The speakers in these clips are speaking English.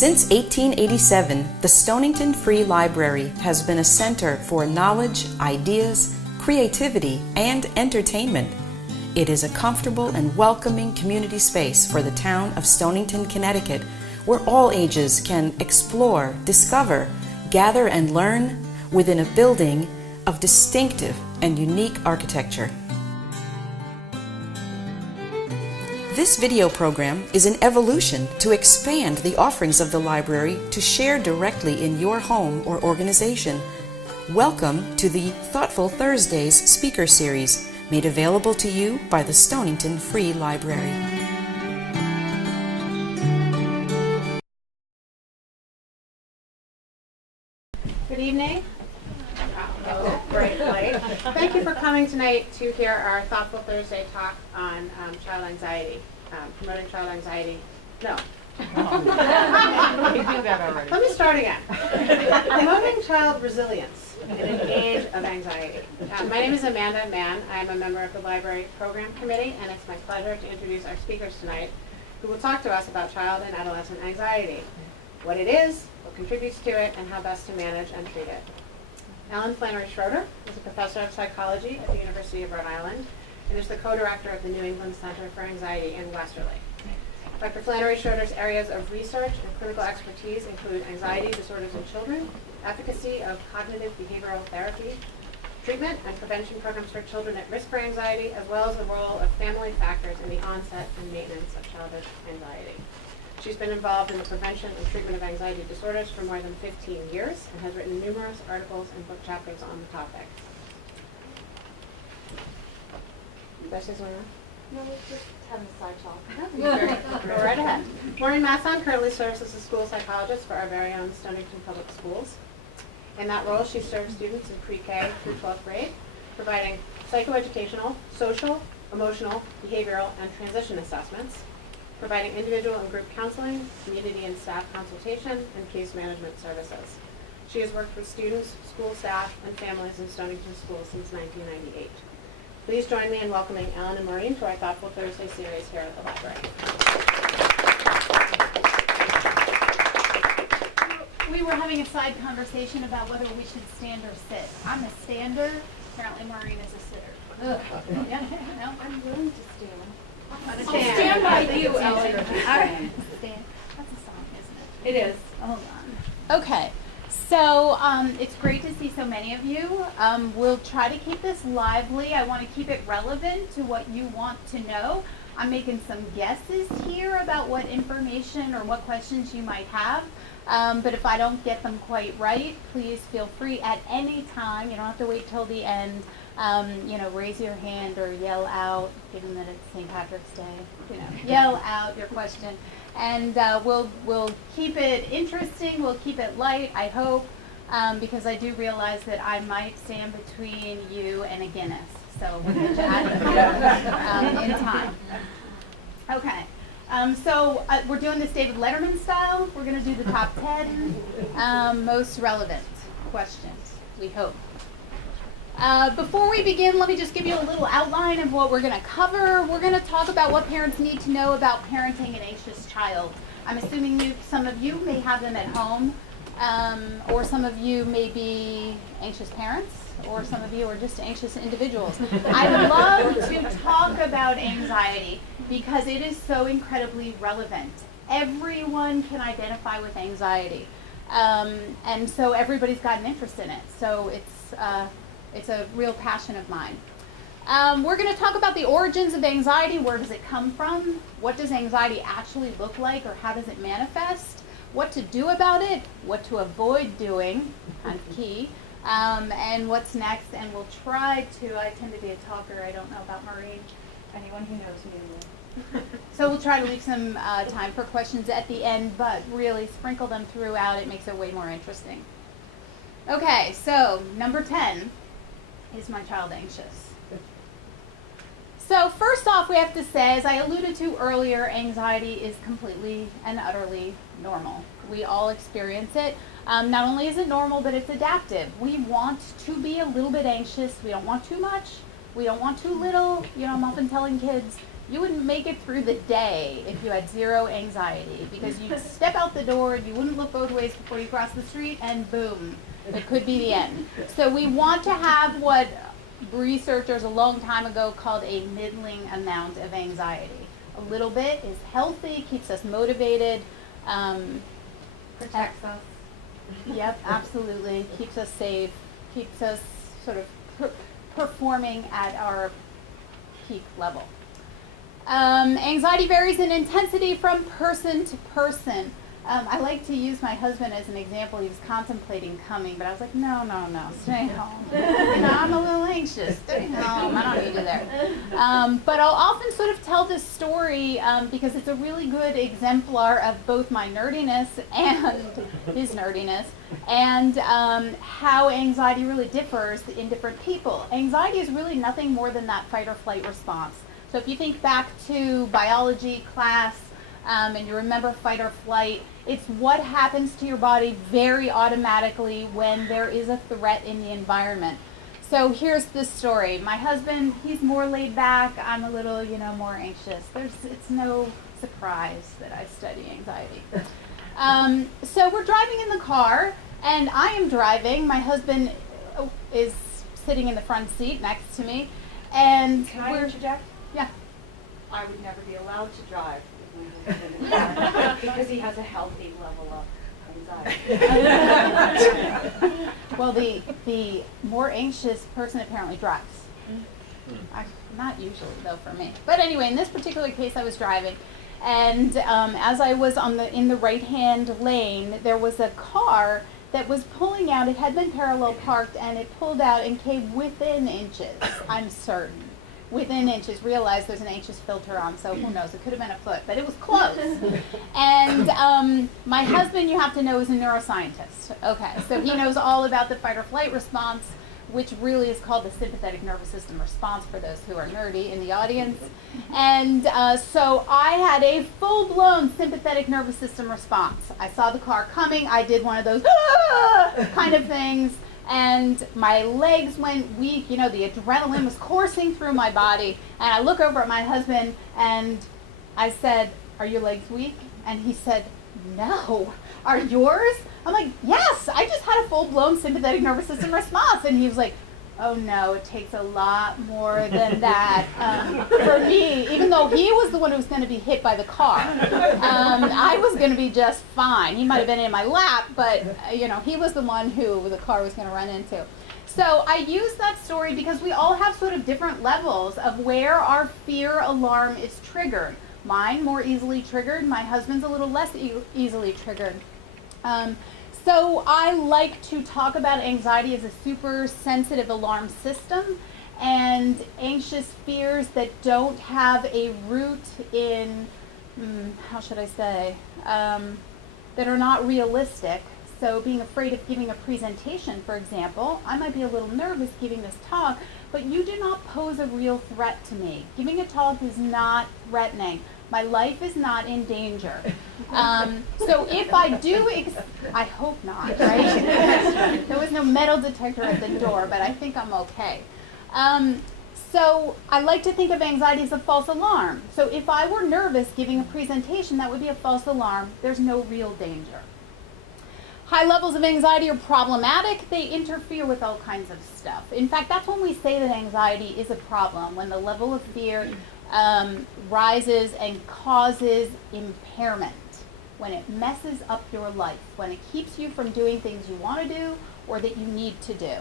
Since 1887, the Stonington Free Library has been a center for knowledge, ideas, creativity, and entertainment. It is a comfortable and welcoming community space for the town of Stonington, Connecticut, where all ages can explore, discover, gather, and learn within a building of distinctive and unique architecture. This video program is an evolution to expand the offerings of the library to share directly in your home or organization. Welcome to the Thoughtful Thursdays speaker series, made available to you by the Stonington Free Library. Good evening. Thank you for coming tonight to hear our Thoughtful Thursday talk on child anxiety, promoting child anxiety. No. We do that already. Let me start again. Promoting child resilience in an age of anxiety. My name is Amanda Mann. I am a member of the Library Program Committee, and it's my pleasure to introduce our speakers tonight, who will talk to us about child and adolescent anxiety, what it is, what contributes to it, and how best to manage and treat it. Ellen Flannery-Schroeder is a professor of psychology at the University of Rhode Island and is the co-director of the New England Center for Anxiety in Westerly. Dr. Flannery-Schroeder's areas of research and clinical expertise include anxiety disorders in children, efficacy of cognitive behavioral therapy, treatment and prevention programs for children at risk for anxiety, as well as the role of family factors in the onset and maintenance of childhood anxiety. She's been involved in the prevention and treatment of anxiety disorders for more than 15 years and has written numerous articles and book chapters on the topic. Did I say something wrong? No, let's just have a side talk. Go right ahead. Maureen Masson currently serves as a school psychologist for our very own Stonington Public Schools. In that role, she serves students in pre-K through 12th grade, providing psychoeducational, social, emotional, behavioral, and transition assessments, providing individual and group counseling, community and staff consultation, and case management services. She has worked with students, school staff, and families in Stonington schools since 1998. Please join me in welcoming Ellen and Maureen to our Thoughtful Thursday series here at the library. We were having a side conversation about whether we should stand or sit. I'm a stander. Apparently Maureen is a sitter. Yeah, no, I'm willing to stand. I'll stand by you, Ellen. Stand. That's a song, isn't it? It is. Hold on. Okay. So it's great to see so many of you. We'll try to keep this lively. I want to keep it relevant to what you want to know. I'm making some guesses here about what information or what questions you might have. But if I don't get them quite right, please feel free at any time. You don't have to wait till the end. Raise your hand or yell out, given that it's St. Patrick's Day. Yell out your question. And we'll keep it interesting. We'll keep it light, I hope, because I do realize that I might stand between you and a Guinness. So we'll get you out of here in time. Okay. So we're doing this David Letterman style. We're going to do the top 10 most relevant questions, we hope. Before we begin, let me just give you a little outline of what we're going to cover. We're going to talk about what parents need to know about parenting an anxious child. I'm assuming some of you may have them at home, or some of you may be anxious parents, or some of you are just anxious individuals. I love to talk about anxiety because it is so incredibly relevant. Everyone can identify with anxiety, and so everybody's got an interest in it. So it's a real passion of mine. We're going to talk about the origins of anxiety. Where does it come from? What does anxiety actually look like, or how does it manifest? What to do about it, what to avoid doing, kind of key, and what's next. And we'll try to, I tend to be a talker, I don't know about Maureen, anyone who knows me will. So we'll try to leave some time for questions at the end, but really sprinkle them throughout. It makes it way more interesting. Okay, so number 10. Is my child anxious? So first off, we have to say, as I alluded to earlier, anxiety is completely and utterly normal. We all experience it. Not only is it normal, but it's adaptive. We want to be a little bit anxious. We don't want too much. We don't want too little. I'm often telling kids, You wouldn't make it through the day if you had zero anxiety, because you'd step out the door and you wouldn't look both ways before you cross the street, and boom, it could be the end. So we want to have what researchers a long time ago called a middling amount of anxiety. A little bit is healthy, keeps us motivated. Protects us. Yep, absolutely. Keeps us safe, keeps us sort of performing at our peak level. Anxiety varies in intensity from person to person. I like to use my husband as an example. He was contemplating coming, but I was like, no, stay home. I'm a little anxious. Stay home. I don't need you there. But I'll often sort of tell this story because it's a really good exemplar of both my nerdiness and his nerdiness, and how anxiety really differs in different people. Anxiety is really nothing more than that fight or flight response. So if you think back to biology class, and you remember fight or flight, it's what happens to your body very automatically when there is a threat in the environment. So here's the story. My husband, he's more laid back. I'm a little, more anxious. It's no surprise that I study anxiety. So we're driving in the car, and I am driving. My husband is sitting in the front seat next to me, and Can I interject? Yeah. I would never be allowed to drive because he has a healthy level of anxiety. Well, the more anxious person apparently drives. Not usually, though, for me. But anyway, in this particular case, I was driving, and as I was in the right-hand lane, there was a car that was pulling out. It had been parallel parked, and it pulled out and came within inches, I'm certain. Within inches, realized there's an anxious filter on, so who knows, it could have been a foot, but it was close. And my husband, you have to know, is a neuroscientist. Okay, so he knows all about the fight or flight response, which really is called the sympathetic nervous system response for those who are nerdy in the audience. And so I had a full-blown sympathetic nervous system response. I saw the car coming, I did one of those kind of things, and my legs went weak, the adrenaline was coursing through my body, and I look over at my husband, and I said, "Are your legs weak?" And he said, "No." "Are yours?" I'm like, "Yes, I just had a full-blown sympathetic nervous system response." And he was like, "Oh no, it takes a lot more than that for me." Even though he was the one who was going to be hit by the car, I was going to be just fine. He might have been in my lap, but he was the one who the car was going to run into. So I use that story because we all have sort of different levels of where our fear alarm is triggered. Mine more easily triggered. My husband's a little less easily triggered. So I like to talk about anxiety as a super sensitive alarm system, and anxious fears that don't have a root in, that are not realistic. So being afraid of giving a presentation, for example, I might be a little nervous giving this talk, but you do not pose a real threat to me. Giving a talk is not threatening. My life is not in danger. So if I do, I hope not, right? There was no metal detector at the door, but I think I'm okay. So I like to think of anxiety as a false alarm. So if I were nervous giving a presentation, that would be a false alarm. There's no real danger. High levels of anxiety are problematic. They interfere with all kinds of stuff. In fact, that's when we say that anxiety is a problem, when the level of fear rises and causes impairment, when it messes up your life, when it keeps you from doing things you want to do or that you need to do.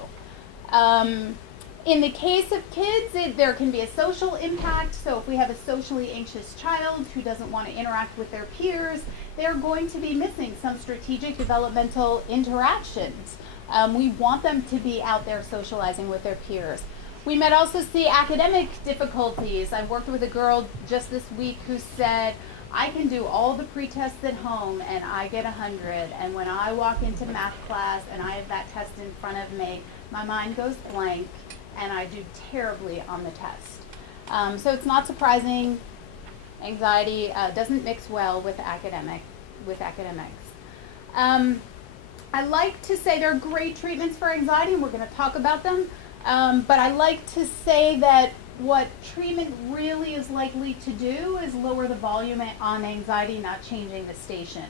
In the case of kids, there can be a social impact. So if we have a socially anxious child who doesn't want to interact with their peers, they're going to be missing some strategic developmental interactions. We want them to be out there socializing with their peers. We might also see academic difficulties. I worked with a girl just this week who said, "I can do all the pre-tests at home and I get 100. And when I walk into math class and I have that test in front of me, my mind goes blank and I do terribly on the test." So it's not surprising. Anxiety doesn't mix well with academics. I like to say there are great treatments for anxiety, and we're going to talk about them. But I like to say that what treatment really is likely to do is lower the volume on anxiety, not changing the station.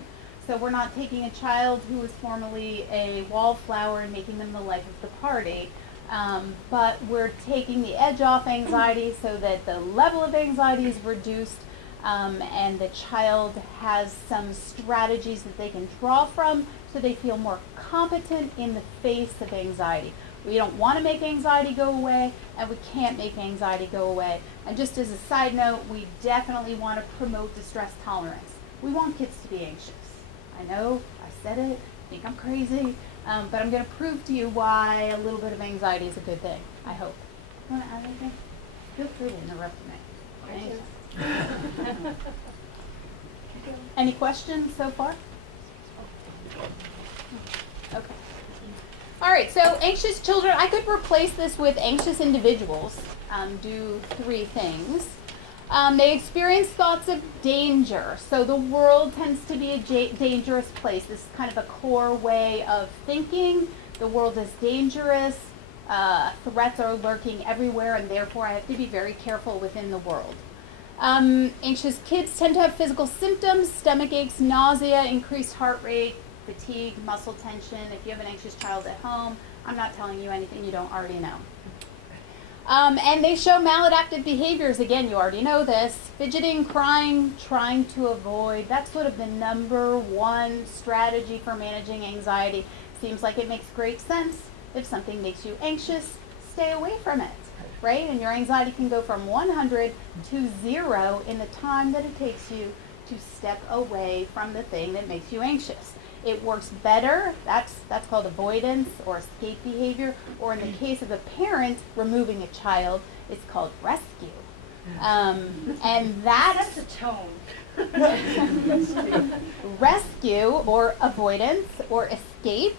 So we're not taking a child who was formerly a wallflower and making them the life of the party, but we're taking the edge off anxiety so that the level of anxiety is reduced, and the child has some strategies that they can draw from so they feel more competent in the face of anxiety. We don't want to make anxiety go away, and we can't make anxiety go away. And just as a side note, we definitely want to promote distress tolerance. We want kids to be anxious. I know, I said it, I think I'm crazy, but I'm going to prove to you why a little bit of anxiety is a good thing, I hope. You want to add anything? Feel free to interrupt me. Thanks. Any questions so far? Okay. All right, so anxious children, I could replace this with anxious individuals. Do three things. They experience thoughts of danger. So the world tends to be a dangerous place. This is kind of a core way of thinking. The world is dangerous. Threats are lurking everywhere, and therefore I have to be very careful within the world. Anxious kids tend to have physical symptoms: stomach aches, nausea, increased heart rate, fatigue, muscle tension. If you have an anxious child at home, I'm not telling you anything you don't already know. And they show maladaptive behaviors. Again, you already know this. Fidgeting, crying, trying to avoid. That's sort of the number one strategy for managing anxiety. Seems like it makes great sense. If something makes you anxious, stay away from it, right? And your anxiety can go from 100 to 0 in the time that it takes you to step away from the thing that makes you anxious. It works better, that's called avoidance or escape behavior, or in the case of a parent removing a child, it's called rescue. And that's a tone. Rescue or avoidance or escape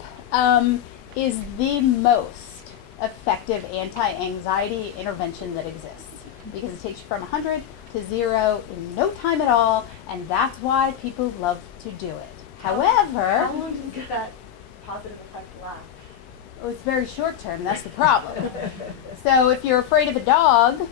is the most effective anti-anxiety intervention that exists, because it takes you from 100 to 0 in no time at all, and that's why people love to do it. However, how long does that positive effect last? Oh, it's very short term, that's the problem. So if you're afraid of a dog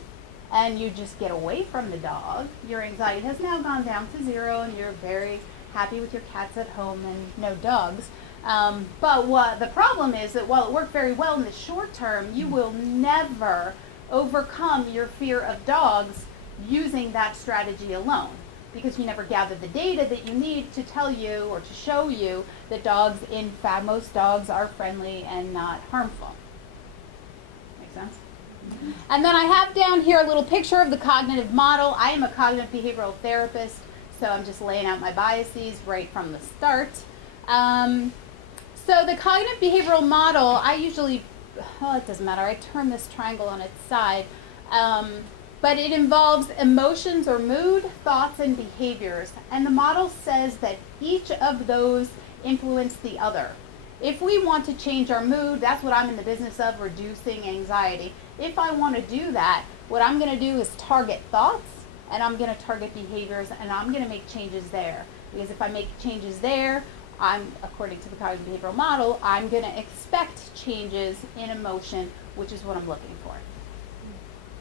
and you just get away from the dog, your anxiety has now gone down to 0 and you're very happy with your cats at home and no dogs. But what the problem is that while it worked very well in the short term, you will never overcome your fear of dogs using that strategy alone, because you never gathered the data that you need to tell you or to show you that dogs, in fact, most dogs are friendly and not harmful. Make sense? Mm-hmm. And then I have down here a little picture of the cognitive model. I am a cognitive behavioral therapist, so I'm just laying out my biases right from the start. So the cognitive behavioral model, I usually, it doesn't matter, I turn this triangle on its side. But it involves emotions or mood, thoughts, and behaviors. And the model says that each of those influence the other. If we want to change our mood, that's what I'm in the business of, reducing anxiety. If I want to do that, what I'm going to do is target thoughts, and I'm going to target behaviors, and I'm going to make changes there. Because if I make changes there, according to the cognitive behavioral model, I'm going to expect changes in emotion, which is what I'm looking for.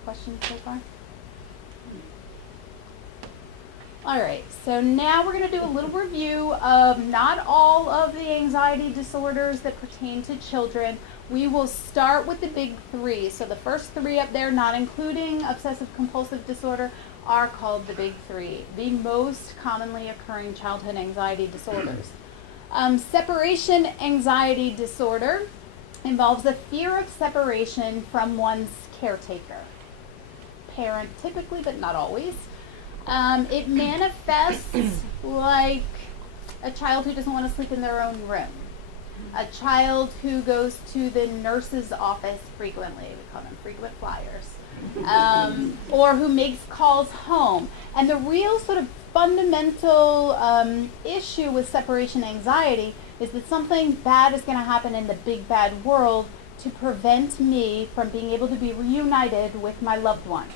Questions so far? All right, so now we're going to do a little review of not all of the anxiety disorders that pertain to children. We will start with the big three. So the first three up there, not including obsessive compulsive disorder, are called the big three, the most commonly occurring childhood anxiety disorders. Separation anxiety disorder involves a fear of separation from one's caretaker. Parent typically, but not always. It manifests like a child who doesn't want to sleep in their own room, a child who goes to the nurse's office frequently, we call them frequent flyers, or who makes calls home. And the real sort of fundamental issue with separation anxiety is that something bad is going to happen in the big bad world to prevent me from being able to be reunited with my loved one.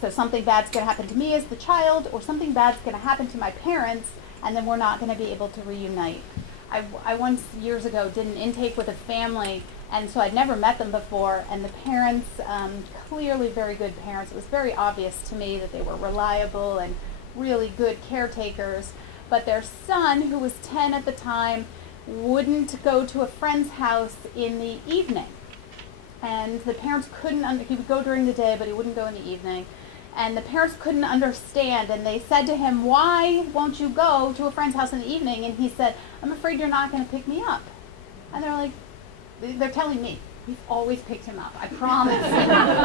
So something bad's going to happen to me as the child, or something bad's going to happen to my parents, and then we're not going to be able to reunite. I once, years ago, did an intake with a family, And so I'd never met them before, and the parents, clearly very good parents. It was very obvious to me that they were reliable and really good caretakers. But their son, who was 10 at the time, wouldn't go to a friend's house in the evening. And the parents couldn't, he would go during the day, but he wouldn't go in the evening. And the parents couldn't understand, and they said to him, "Why won't you go to a friend's house in the evening?" And he said, "I'm afraid you're not going to pick me up." And they're like, they're telling me, "We've always picked him up. I promise.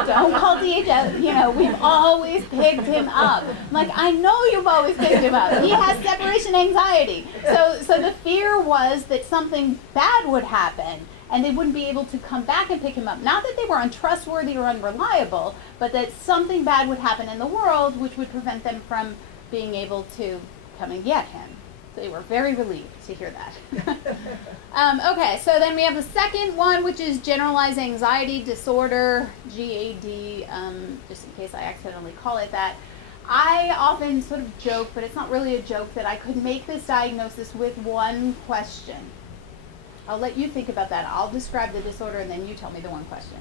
Don't call DHS. You know, we've always picked him up." I'm like, "I know you've always picked him up. He has separation anxiety." So the fear was that something bad would happen, and they wouldn't be able to come back and pick him up. Not that they were untrustworthy or unreliable, but that something bad would happen in the world which would prevent them from being able to come and get him. They were very relieved to hear that. Okay, so then we have the second one, which is generalized anxiety disorder, GAD, just in case I accidentally call it that. I often sort of joke, but it's not really a joke, that I could make this diagnosis with one question. I'll let you think about that. I'll describe the disorder and then you tell me the one question.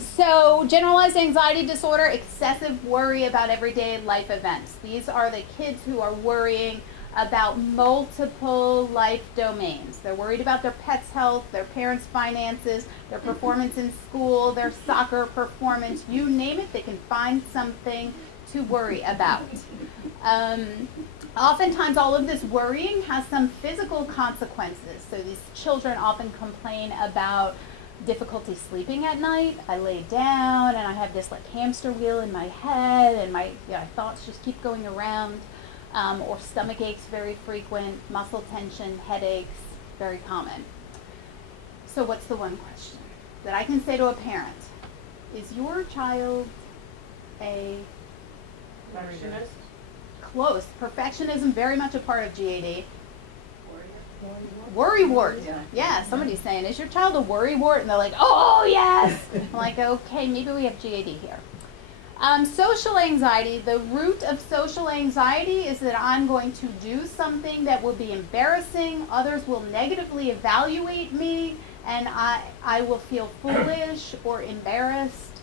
So generalized anxiety disorder, excessive worry about everyday life events. These are the kids who are worrying about multiple life domains. They're worried about their pet's health, their parents' finances, their performance in school, their soccer performance, you name it, they can find something to worry about. Oftentimes all of this worrying has some physical consequences. So these children often complain about difficulty sleeping at night. I lay down and I have this like hamster wheel in my head and my thoughts just keep going around. Or stomach aches, very frequent, muscle tension, headaches, very common. So what's the one question that I can say to a parent? Is your child a Perfectionist. Close? Perfectionism, very much a part of GAD. Worrywart. Yeah, somebody's saying, is your child a worrywart? And they're like, oh yes! I'm like, okay, maybe we have GAD here. Social anxiety, the root of social anxiety is that I'm going to do something that will be embarrassing, others will negatively evaluate me, and I will feel foolish or embarrassed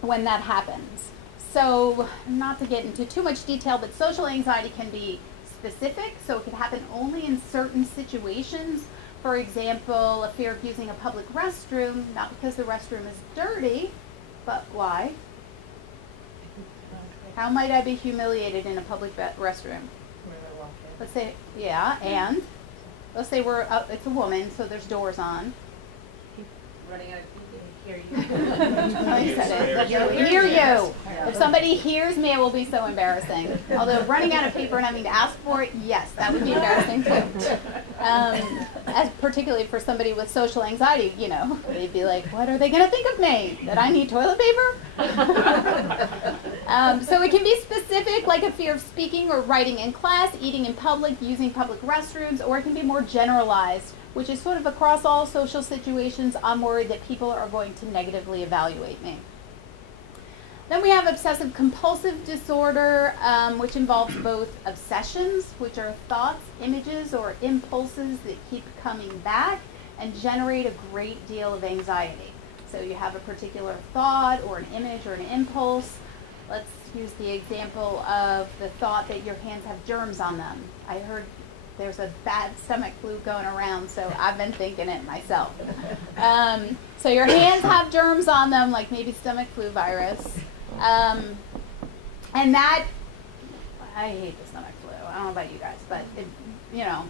when that happens. So, not to get into too much detail, but social anxiety can be specific, so it can happen only in certain situations. For example, a fear of using a public restroom, not because the restroom is dirty, but why? How might I be humiliated in a public restroom? Let's say, yeah, and let's say it's a woman, so there's doors on. Running out of Hear you. Oh, you said it. Hear you. If somebody hears me, it will be so embarrassing. Although running out of paper and having to ask for it, yes, that would be embarrassing too. As particularly for somebody with social anxiety, you know, they'd be like, what are they going to think of me? That I need toilet paper? So it can be specific, like a fear of speaking or writing in class, eating in public, using public restrooms, or it can be more generalized, which is sort of across all social situations. I'm worried that people are going to negatively evaluate me. Then we have obsessive compulsive disorder, which involves both obsessions, which are thoughts, images, or impulses that keep coming back and generate a great deal of anxiety. So you have a particular thought or an image or an impulse. Let's use the example of the thought that your hands have germs on them. I heard there's a bad stomach flu going around, so I've been thinking it myself. So your hands have germs on them, like maybe stomach flu virus. And that, I hate the stomach flu. I don't know about you guys, but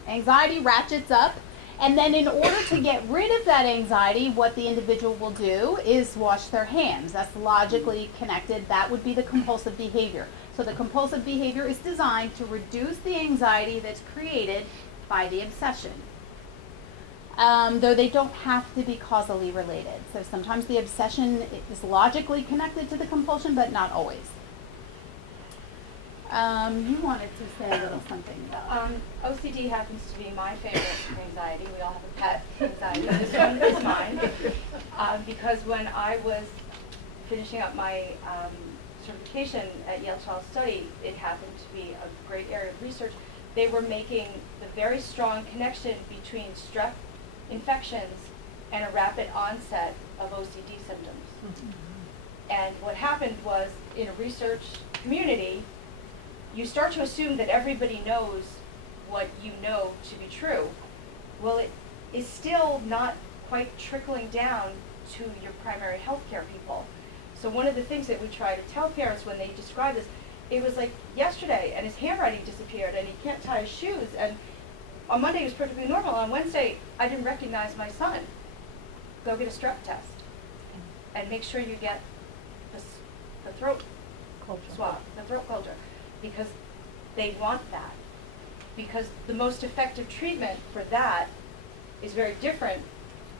anxiety ratchets up. And then in order to get rid of that anxiety, what the individual will do is wash their hands. That's logically connected. That would be the compulsive behavior. So the compulsive behavior is designed to reduce the anxiety that's created by the obsession. Though they don't have to be causally related. So sometimes the obsession is logically connected to the compulsion, but not always. You wanted to say a little something about OCD happens to be my favorite anxiety. We all have a pet anxiety. This one is mine. Because when I was finishing up my certification at Yale Child Study, it happened to be a great area of research. They were making the very strong connection between strep infections and a rapid onset of OCD symptoms. And what happened was, in a research community, you start to assume that everybody knows what you know to be true. Well, it is still not quite trickling down to your primary health care people. So one of the things that we try to tell parents when they describe this, it was like yesterday, and his handwriting disappeared, and he can't tie his shoes, and on Monday he was perfectly normal. On Wednesday, I didn't recognize my son. Go get a strep test, and make sure you get the throat swab, the throat culture, because they want that. Because the most effective treatment for that is very different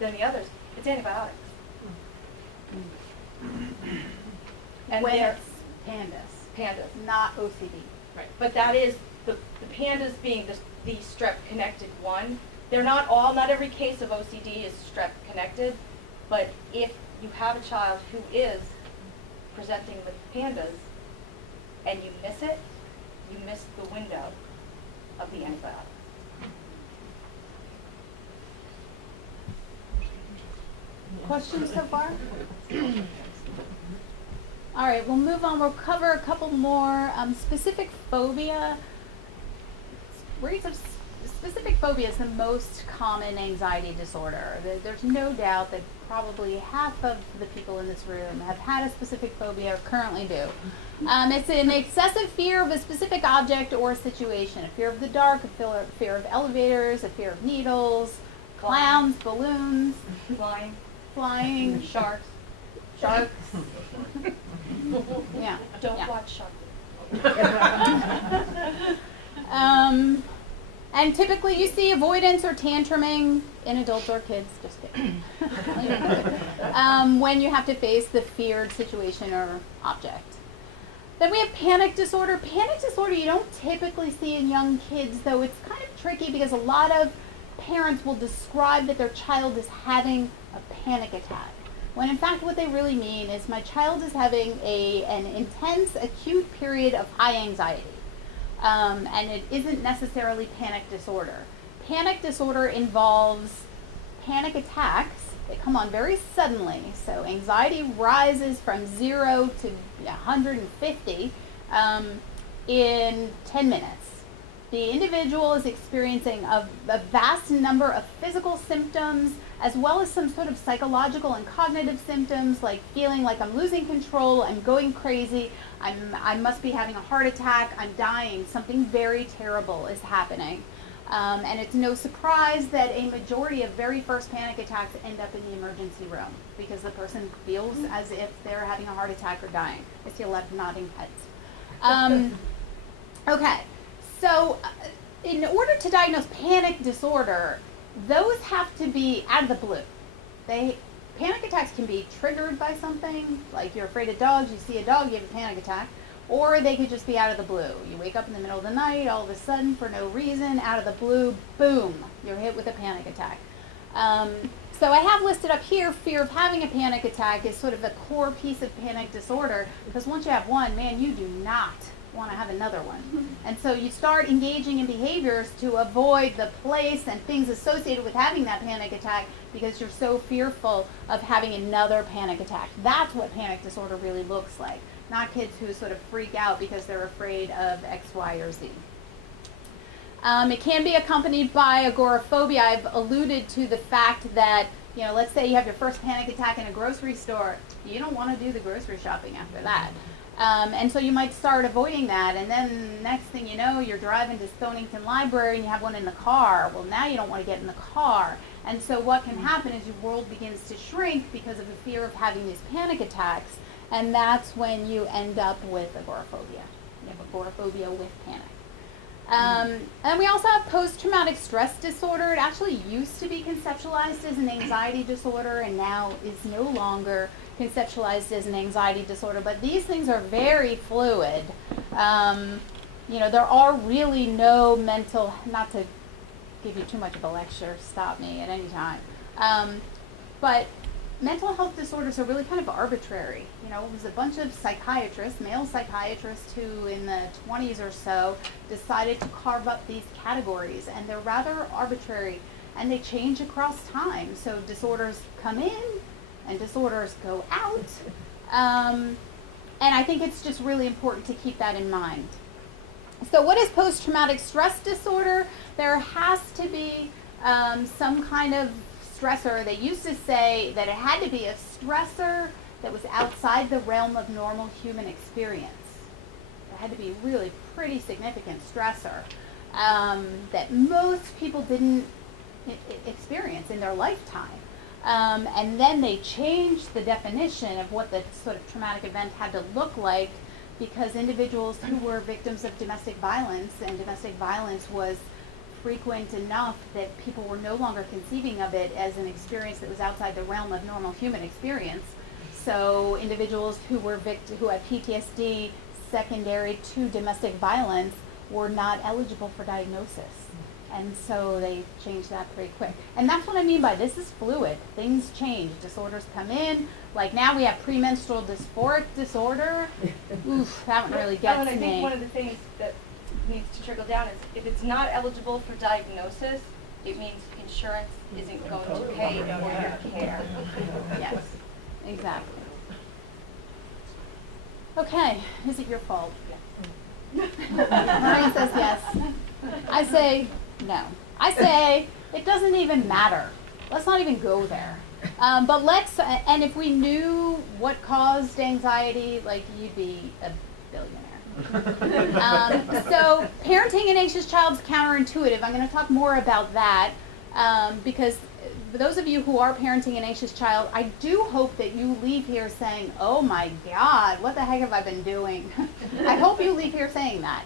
than the others. It's antibiotics. And when they're it's pandas. not OCD. Right. But that is the pandas being the strep connected one. They're not all, not every case of OCD is strep connected, but if you have a child who is presenting with pandas and you miss it, you miss the window of the antibiotic. Questions so far? All right, we'll move on. We'll cover a couple more. Specific phobia. Rates of specific phobia is the most common anxiety disorder. There's no doubt that probably half of the people in this room have had a specific phobia or currently do. It's an excessive fear of a specific object or situation. A fear of the dark, a fear of elevators, a fear of needles, clowns, balloons, flying, Sharks. Yeah. Don't yeah. watch Shark. And typically you see avoidance or tantruming in adults or kids, just kidding, when you have to face the feared situation or object. Then we have panic disorder. Panic disorder you don't typically see in young kids, though it's kind of tricky because a lot of parents will describe that their child is having a panic attack, when in fact what they really mean is my child is having an intense, acute period of high anxiety. And it isn't necessarily panic disorder. Panic disorder involves panic attacks that come on very suddenly. So anxiety rises from 0 to 150 in 10 minutes. The individual is experiencing a vast number of physical symptoms as well as some sort of psychological and cognitive symptoms like feeling like I'm losing control, I'm going crazy, I must be having a heart attack, I'm dying, something very terrible is happening. And it's no surprise that a majority of very first panic attacks end up in the emergency room because the person feels as if they're having a heart attack or dying. I see a lot of nodding heads. Okay, so in order to diagnose panic disorder, those have to be out of the blue. Panic attacks can be triggered by something, like you're afraid of dogs, you see a dog, you have a panic attack, or they could just be out of the blue. You wake up in the middle of the night, all of a sudden, for no reason, out of the blue, boom, you're hit with a panic attack. So I have listed up here, fear of having a panic attack is sort of a core piece of panic disorder, because once you have one, man, you do not want to have another one. And so you start engaging in behaviors to avoid the place and things associated with having that panic attack because you're so fearful of having another panic attack. That's what panic disorder really looks like, not kids who sort of freak out because they're afraid of X, Y, or Z. It can be accompanied by agoraphobia. I've alluded to the fact that, let's say you have your first panic attack in a grocery store. You don't want to do the grocery shopping after that. And so you might start avoiding that, and then next thing you know, you're driving to Stonington Library and you have one in the car. Well, now you don't want to get in the car. And so what can happen is your world begins to shrink because of the fear of having these panic attacks, and that's when you end up with agoraphobia. You have agoraphobia with panic. And we also have post-traumatic stress disorder. It actually used to be conceptualized as an anxiety disorder and now is no longer conceptualized as an anxiety disorder, but these things are very fluid. There are really no mental, not to give you too much of a lecture, stop me at any time, but mental health disorders are really kind of arbitrary. It was a bunch of psychiatrists, male psychiatrists, who in the 20s or so decided to carve up these categories, and they're rather arbitrary. and they change across time. So disorders come in and disorders go out. And I think it's just really important to keep that in mind. So what is post-traumatic stress disorder? There has to be some kind of stressor. They used to say that it had to be a stressor that was outside the realm of normal human experience. It had to be really pretty significant stressor that most people didn't experience in their lifetime. And then they changed the definition of what the sort of traumatic event had to look like, because individuals who were victims of domestic violence, and domestic violence was frequent enough that people were no longer conceiving of it as an experience that was outside the realm of normal human experience. So individuals who had PTSD secondary to domestic violence were not eligible for diagnosis. And so they changed that pretty quick. And that's what I mean by this is fluid. Things change. Disorders come in. Like now we have premenstrual dysphoric disorder. Oof, that one really gets I me. think one of the things that needs to trickle down is if it's not eligible for diagnosis, it means insurance isn't going to pay for your care. Yes, exactly. Okay, is it your fault? Maureen says yes. I say no. I say it doesn't even matter. Let's not even go there. But let's, and if we knew what caused anxiety, like you'd be a billionaire. So parenting an anxious child is counterintuitive. I'm going to talk more about that because for those of you who are parenting an anxious child, I do hope that you leave here saying, oh my God, what the heck have I been doing? I hope you leave here saying that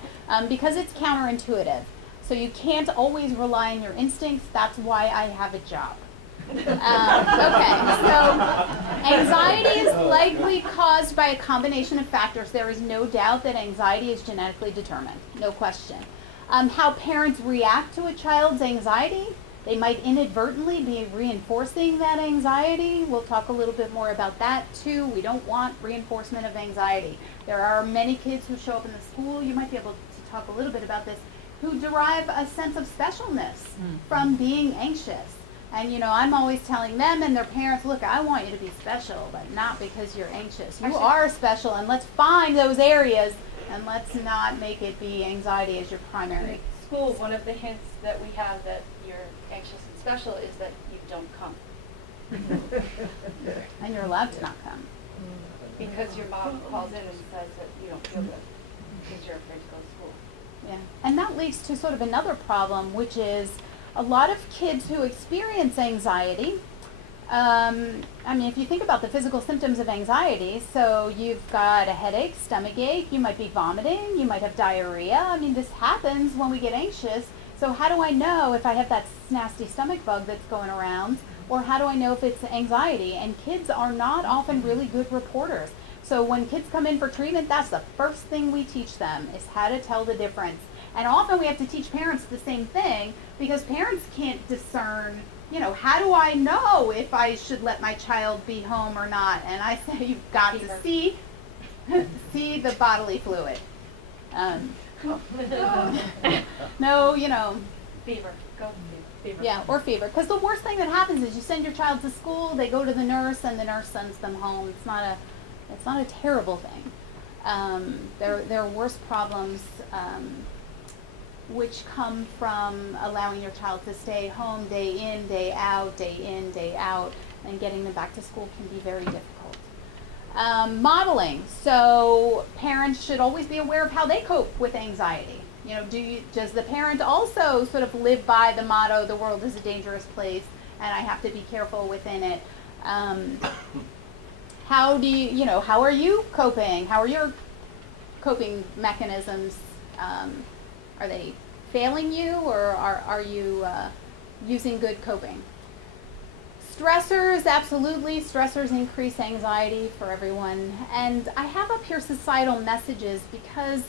because it's counterintuitive. So you can't always rely on your instincts. That's why I have a job. Okay, so anxiety is likely caused by a combination of factors. There is no doubt that anxiety is genetically determined, no question. How parents react to a child's anxiety, they might inadvertently be reinforcing that anxiety. We'll talk a little bit more about that too. We don't want reinforcement of anxiety. There are many kids who show up in the school, you might be able to talk a little bit about this, who derive a sense of specialness from being anxious. And you know, I'm always telling them and their parents, look, I want you to be special, but not because you're anxious. You are special, and let's find those areas and let's not make it be anxiety as your primary. In school, one of the hints that we have that you're anxious and special is that you don't come. And you're allowed to not come. Because your mom calls in and says that you don't feel good because you're afraid to go to school. Yeah, and that leads to sort of another problem, which is a lot of kids who experience anxiety, I mean, if you think about the physical symptoms of anxiety, so you've got a headache, stomach ache, you might be vomiting, you might have diarrhea. I mean, this happens when we get anxious. So how do I know if I have that nasty stomach bug that's going around, or how do I know if it's anxiety? And kids are not often really good reporters. So when kids come in for treatment, that's the first thing we teach them, is how to tell the difference. And often we have to teach parents the same thing, because parents can't discern, you know, how do I know if I should let my child be home or not? And I say you've got to see the bodily fluid. No, you know. Fever. Go fever. Yeah, or fever. Because the worst thing that happens is you send your child to school, they go to the nurse, and the nurse sends them home. It's not a terrible thing. There are worse problems which come from allowing your child to stay home day in, day out, and getting them back to school can be very difficult. Modeling. So parents should always be aware of how they cope with anxiety. You know, does the parent also sort of live by the motto, the world is a dangerous place and I have to be careful within it? How are you coping? How are your coping mechanisms? Are they failing you, or are you using good coping? Stressors, absolutely. Stressors increase anxiety for everyone. And I have up here societal messages because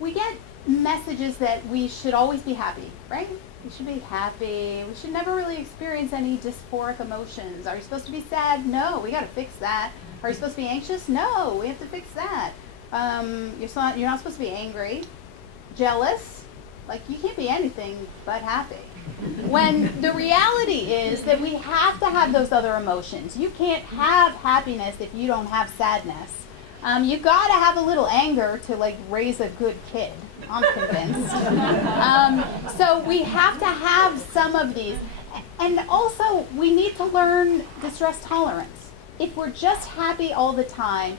we get messages that we should always be happy, right? We should be happy. We should never really experience any dysphoric emotions. Are you supposed to be sad? No, we got to fix that. Are you supposed to be anxious? No, we have to fix that. You're not supposed to be angry. Jealous? Like, you can't be anything but happy. When the reality is that we have to have those other emotions. You can't have happiness if you don't have sadness. You gotta have a little anger to like raise a good kid. I'm convinced. So we have to have some of these. And also, we need to learn distress tolerance. If we're just happy all the time,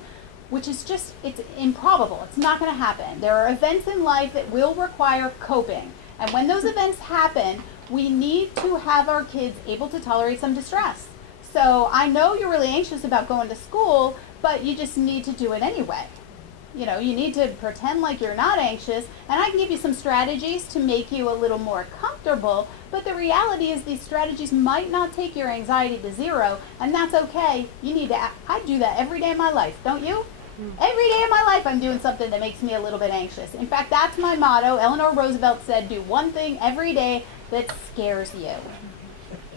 which is just, it's improbable. It's not going to happen. There are events in life that will require coping. And when those events happen, we need to have our kids able to tolerate some distress. So I know you're really anxious about going to school, but you just need to do it anyway. You know, you need to pretend like you're not anxious, and I can give you some strategies to make you a little more comfortable, but the reality is these strategies might not take your anxiety to zero, and that's okay. You need to, I do that every day of my life, don't you? Every day of my life I'm doing something that makes me a little bit anxious. In fact, that's my motto. Eleanor Roosevelt said, do one thing every day that scares you,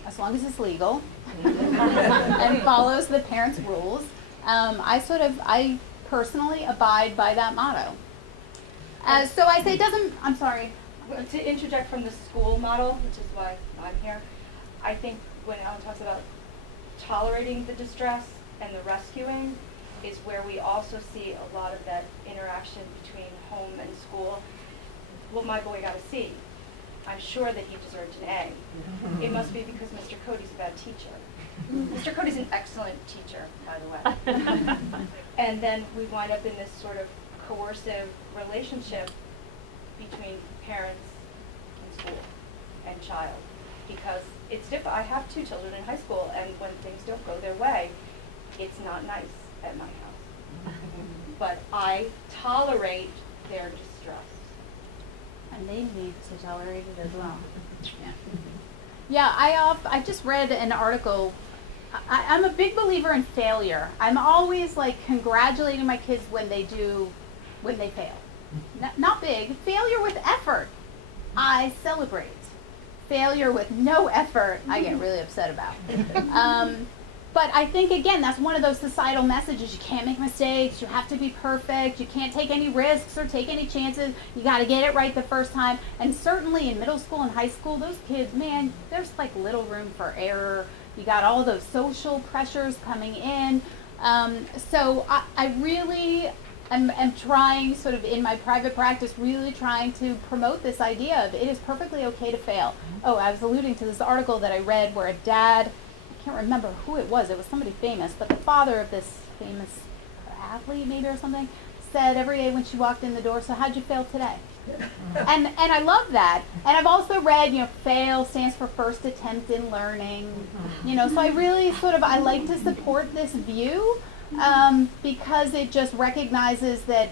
as long as it's legal and follows the parents' rules. I personally abide by that motto. So I say I'm sorry. To interject from the school model, which is why I'm here, I think when Ellen talks about tolerating the distress and the rescuing is where we also see a lot of that interaction between home and school. Well, my boy got a C. I'm sure that he deserved an A. It must be because Mr. Cody's a bad teacher. Mr. Cody's an excellent teacher, by the way. And then we wind up in this sort of coercive relationship between parents and school and child. Because it's different. I have 2 children in high school, and when things don't go their way, it's not nice at my house. But I tolerate their distress. And they need to tolerate it as well. Yeah, I just read an article. I'm a big believer in failure. I'm always like congratulating my kids when they fail. Not big. Failure with effort, I celebrate. Failure with no effort, I get really upset about. But I think, again, that's one of those societal messages. You can't make mistakes. You have to be perfect. You can't take any risks or take any chances. You got to get it right the first time. And certainly in middle school and high school, those kids, man, there's like little room for error. You got all those social pressures coming in. So I really am trying, sort of in my private practice, really trying to promote this idea of it is perfectly okay to fail. Oh, I was alluding to this article that I read where a dad, I can't remember who it was somebody famous, but the father of this famous athlete maybe or something, said every day when she walked in the door, so how'd you fail today? And I love that. And I've also read, fail stands for first attempt in learning, so I really I like to support this view because it just recognizes that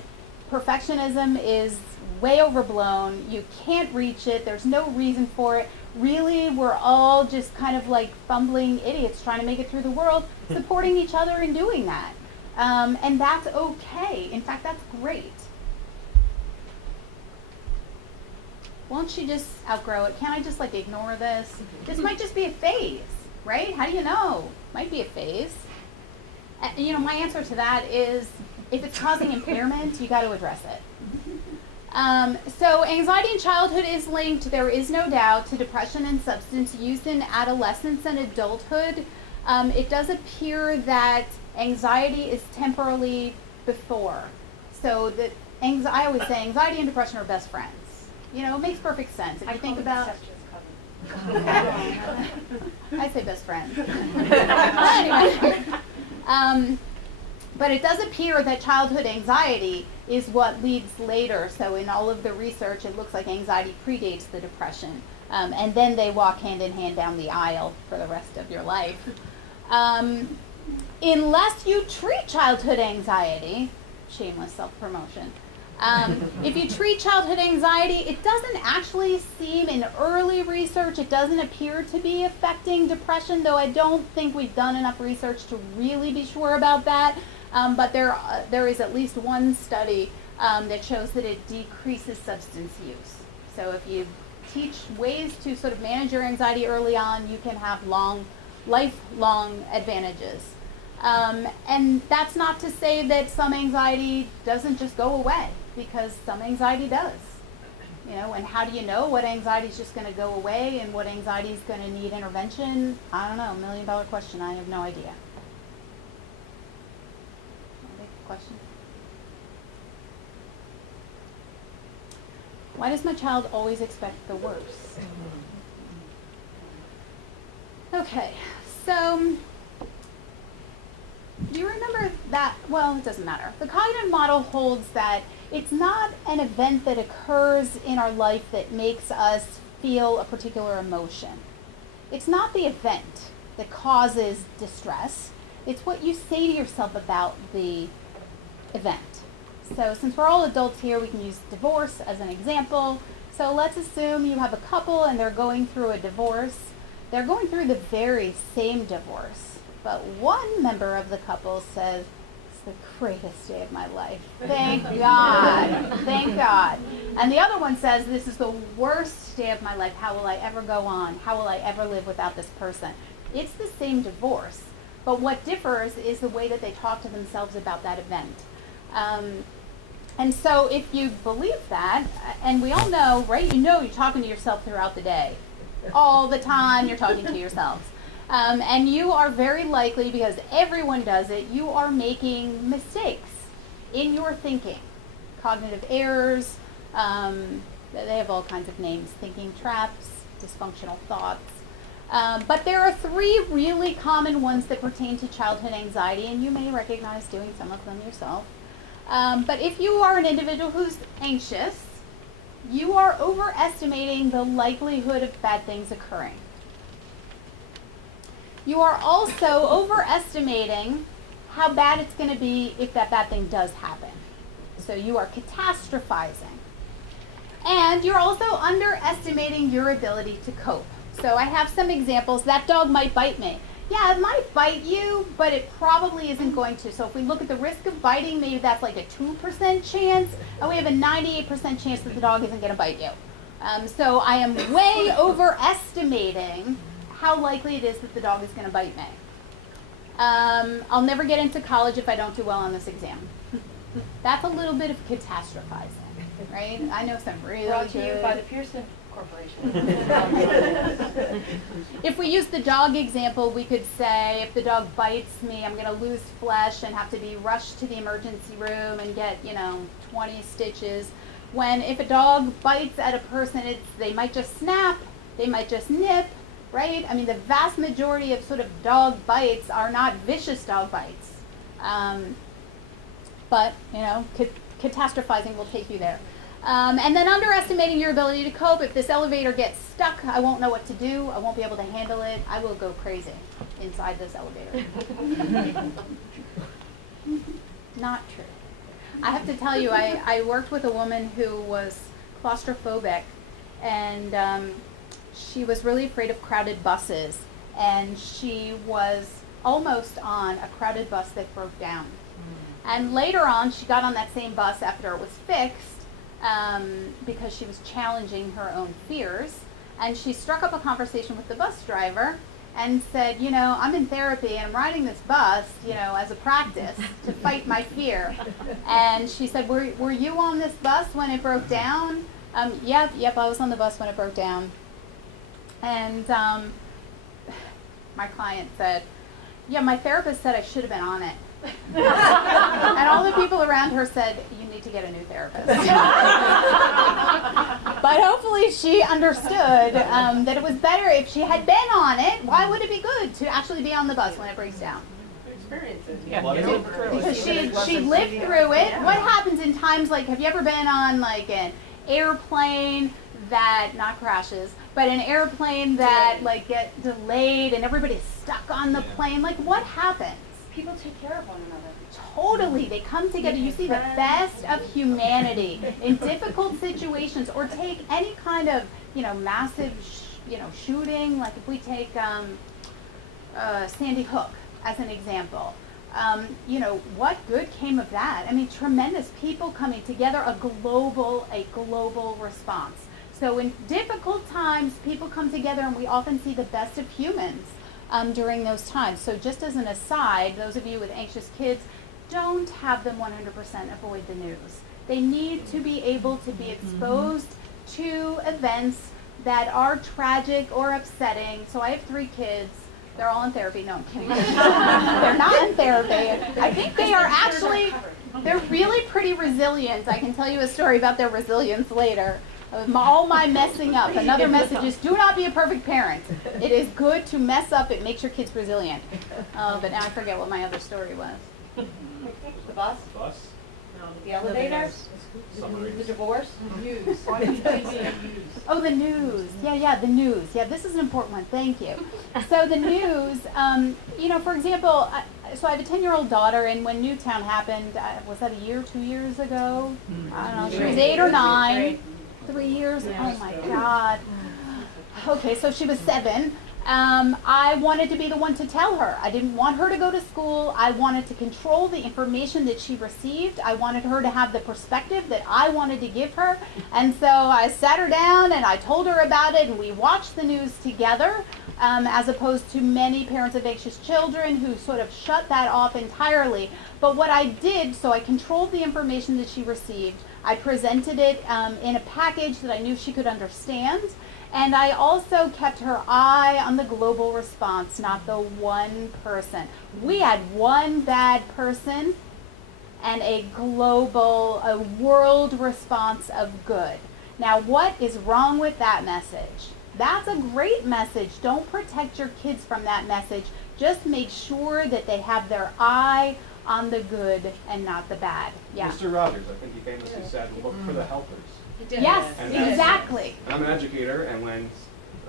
perfectionism is way overblown. You can't reach it. There's no reason for it. Really, we're all just kind of like fumbling idiots trying to make it through the world, supporting each other in doing that. And that's okay. In fact, that's great. Won't you just outgrow it? Can't I just ignore this? This might just be a phase, right? How do you know? Might be a phase. My answer to that is if it's causing impairment, you got to address it. So anxiety in childhood is linked, there is no doubt, to depression and substance use in adolescence and adulthood. It does appear that anxiety is temporally before. So that I always say anxiety and depression are best friends. It makes perfect sense. If you think about I say best friends. Anyway. But it does appear that childhood anxiety is what leads later. So in all of the research, it looks like anxiety predates the depression. And then they walk hand in hand down the aisle for the rest of your life. Unless you treat childhood anxiety, shameless self-promotion, if you treat childhood anxiety, it doesn't actually seem in early research, it doesn't appear to be affecting depression, though I don't think we've done enough research to really be sure about that. But there is at least one study that shows that it decreases substance use. So if you teach ways to sort of manage your anxiety early on, you can have lifelong advantages. And that's not to say that some anxiety doesn't just go away, because some anxiety does. And how do you know what anxiety is just going to go away and what anxiety is going to need intervention? I don't know, $1 million question. I have no idea. Question? Why does my child always expect the worst? Okay, so do you remember that? Well, it doesn't matter. The cognitive model holds that it's not an event that occurs in our life that makes us feel a particular emotion. It's not the event that causes distress. It's what you say to yourself about the event. So since we're all adults here, we can use divorce as an example. So let's assume you have a couple and they're going through a divorce. They're going through the very same divorce, but one member of the couple says, "It's the greatest day of my life. Thank God. Thank God." And the other one says, "This is the worst day of my life. How will I ever go on? How will I ever live without this person?" It's the same divorce, but what differs is the way that they talk to themselves about that event. And so if you believe that, and we all know, right, you're talking to yourself throughout the day. All the time you're talking to yourselves. And you are very likely, because everyone does it, you are making mistakes in your thinking. Cognitive errors, they have all kinds of names, thinking traps, dysfunctional thoughts. But there are 3 really common ones that pertain to childhood anxiety, and you may recognize doing some of them yourself. But if you are an individual who's anxious, you are overestimating the likelihood of bad things occurring. You are also overestimating how bad it's going to be if that bad thing does happen. So you are catastrophizing. And you're also underestimating your ability to cope. So I have some examples. That dog might bite me. Yeah, it might bite you, but it probably isn't going to. So if we look at the risk of biting, maybe that's like a 2% chance, and we have a 98% chance that the dog isn't going to bite you. So I am way overestimating how likely it is that the dog is going to bite me. I'll never get into college if I don't do well on this exam. That's a little bit of catastrophizing, right? I know some really Brought to good. you by the Pearson Corporation. If we use the dog example, we could say if the dog bites me, I'm going to lose flesh and have to be rushed to the emergency room and get, 20 stitches. When if a dog bites at a person, they might just snap, they might just nip, right? I mean, the vast majority of sort of dog bites are not vicious dog bites. But, catastrophizing will take you there. And then underestimating your ability to cope. If this elevator gets stuck, I won't know what to do. I won't be able to handle it. I will go crazy inside this elevator. Not true. I have to tell you, I worked with a woman who was claustrophobic, and she was really afraid of crowded buses. And she was almost on a crowded bus that broke down. And later on, she got on that same bus after it was fixed, because she was challenging her own fears. And she struck up a conversation with the bus driver and said, I'm in therapy and I'm riding this bus, as a practice to fight my fear. And she said, were you on this bus when it broke down? Yep, I was on the bus when it broke down. And my client said, yeah, my therapist said I should have been on it. And all the people around her said, you need to get a new therapist. But hopefully she understood that it was better if she had been on it. Why would it be good to actually be on the bus when it breaks down? Experiences. Because she lived through it. What happens in times like, have you ever been on like an airplane that, not crashes, but an airplane that like get delayed and everybody's stuck on the plane? Like, what happens? People take care of one another. Totally. They come together. You see the best of humanity in difficult situations. Or take any kind of, massive, shooting. Like if we take Sandy Hook as an example. What good came of that? I mean, tremendous people coming together, a global response. So in difficult times, people come together, and we often see the best of humans during those times. So just as an aside, those of you with anxious kids, don't have them 100% avoid the news. They need to be able to be exposed to events that are tragic or upsetting. So I have 3 kids. They're all in therapy. No, I'm kidding. They're not in therapy. I think they are actually, they're really pretty resilient. I can tell you a story about their resilience later. All my messing up. Another message is do not be a perfect parent. It is good to mess up. It makes your kids resilient. But now I forget what my other story was. The bus? Bus? The elevator? Summary. The divorce? Oh, the news. Yeah, the news. Yeah, this is an important one. Thank you. So the news, for example, so I have a 10-year-old daughter, and when Newtown happened, was that a year, 2 years ago? I don't know. She was 8 or 9. 3 years? Oh, my God. Okay, so she was 7. I wanted to be the one to tell her. I didn't want her to go to school. I wanted to control the information that she received. I wanted her to have the perspective that I wanted to give her. And so I sat her down and I told her about it, and we watched the news together, as opposed to many parents of anxious children who sort of shut that off entirely. But what I did, so I controlled the information that she received. I presented it in a package that I knew she could understand. And I also kept her eye on the global response, not the one person. We had one bad person and a world response of good. Now, what is wrong with that message? That's a great message. Don't protect your kids from that message. Just make sure that they have their eye on the good and not the bad. Yeah. Mr. Rogers, I think he famously said, look for the helpers. Yes, exactly. And I'm an educator, and when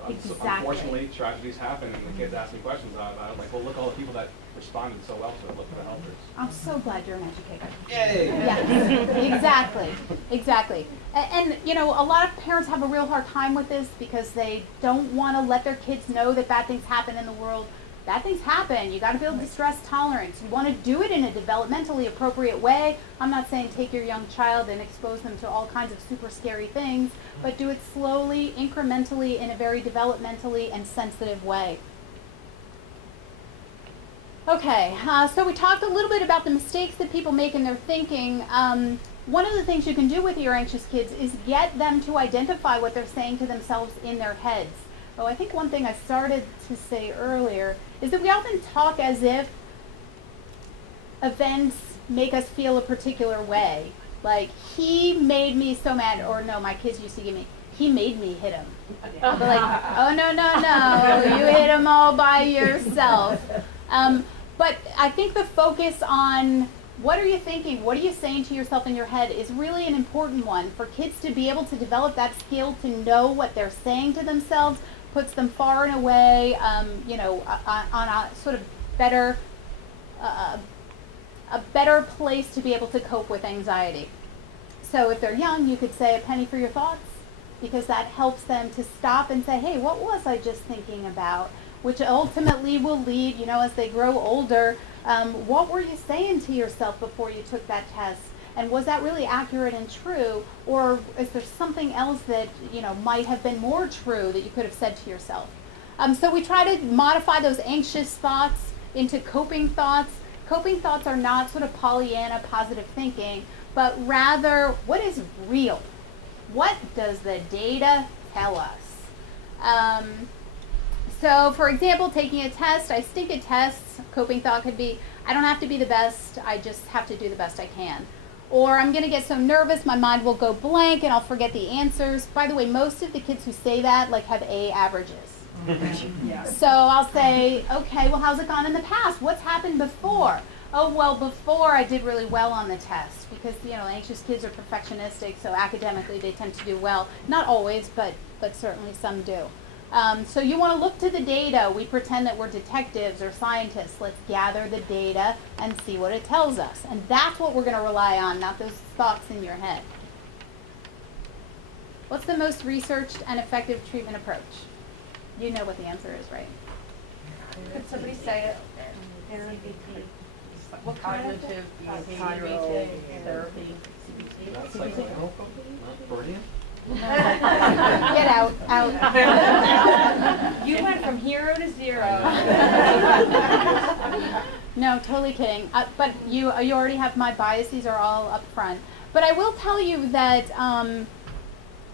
Exactly. unfortunately tragedies happen and the kids ask me questions about it, I'm like, well, look at all the people that responded so well to it. Look for the helpers. I'm so glad you're an educator. Yay! Yes, exactly. And a lot of parents have a real hard time with this because they don't want to let their kids know that bad things happen in the world. Bad things happen. You got to build distress tolerance. You want to do it in a developmentally appropriate way. I'm not saying take your young child and expose them to all kinds of super scary things, but do it slowly, incrementally, in a very developmentally and sensitive way. Okay, so we talked a little bit about the mistakes that people make in their thinking. One of the things you can do with your anxious kids is get them to identify what they're saying to themselves in their heads. Oh, I think one thing I started to say earlier is that we often talk as if events make us feel a particular way. Like, he made me so mad, or no, my kids used to give me, he made me hit him. I'll be like, oh, no, you hit him all by yourself. But I think the focus on what are you thinking, what are you saying to yourself in your head is really an important one. For kids to be able to develop that skill to know what they're saying to themselves puts them far and away, on a sort of better, a better place to be able to cope with anxiety. So if they're young, you could say a penny for your thoughts, because that helps them to stop and say, hey, what was I just thinking about? Which ultimately will lead, as they grow older, what were you saying to yourself before you took that test? And was that really accurate and true? Or is there something else that, might have been more true that you could have said to yourself? So we try to modify those anxious thoughts into coping thoughts. Coping thoughts are not sort of Pollyanna positive thinking, but rather, what is real? What does the data tell us? So, for example, taking a test, I stink at tests. Coping thought could be, I don't have to be the best, I just have to do the best I can. Or I'm going to get so nervous, my mind will go blank and I'll forget the answers. By the way, most of the kids who say that have A averages. Yeah. So I'll say, okay, well, how's it gone in the past? What's happened before? Oh, well, before I did really well on the test because, anxious kids are perfectionistic, so academically they tend to do well. Not always, but certainly some do. So you want to look to the data. We pretend that we're detectives or scientists. Let's gather the data and see what it tells us. And that's what we're going to rely on, not those thoughts in your head. What's the most researched and effective treatment approach? You know what the answer is, right? Could somebody say it? What kind of cognitive behavioral therapy? That's like, not Freudian? Get out. You went from 0 to 0. No, totally kidding. But you already have my biases are all up front. But I will tell you that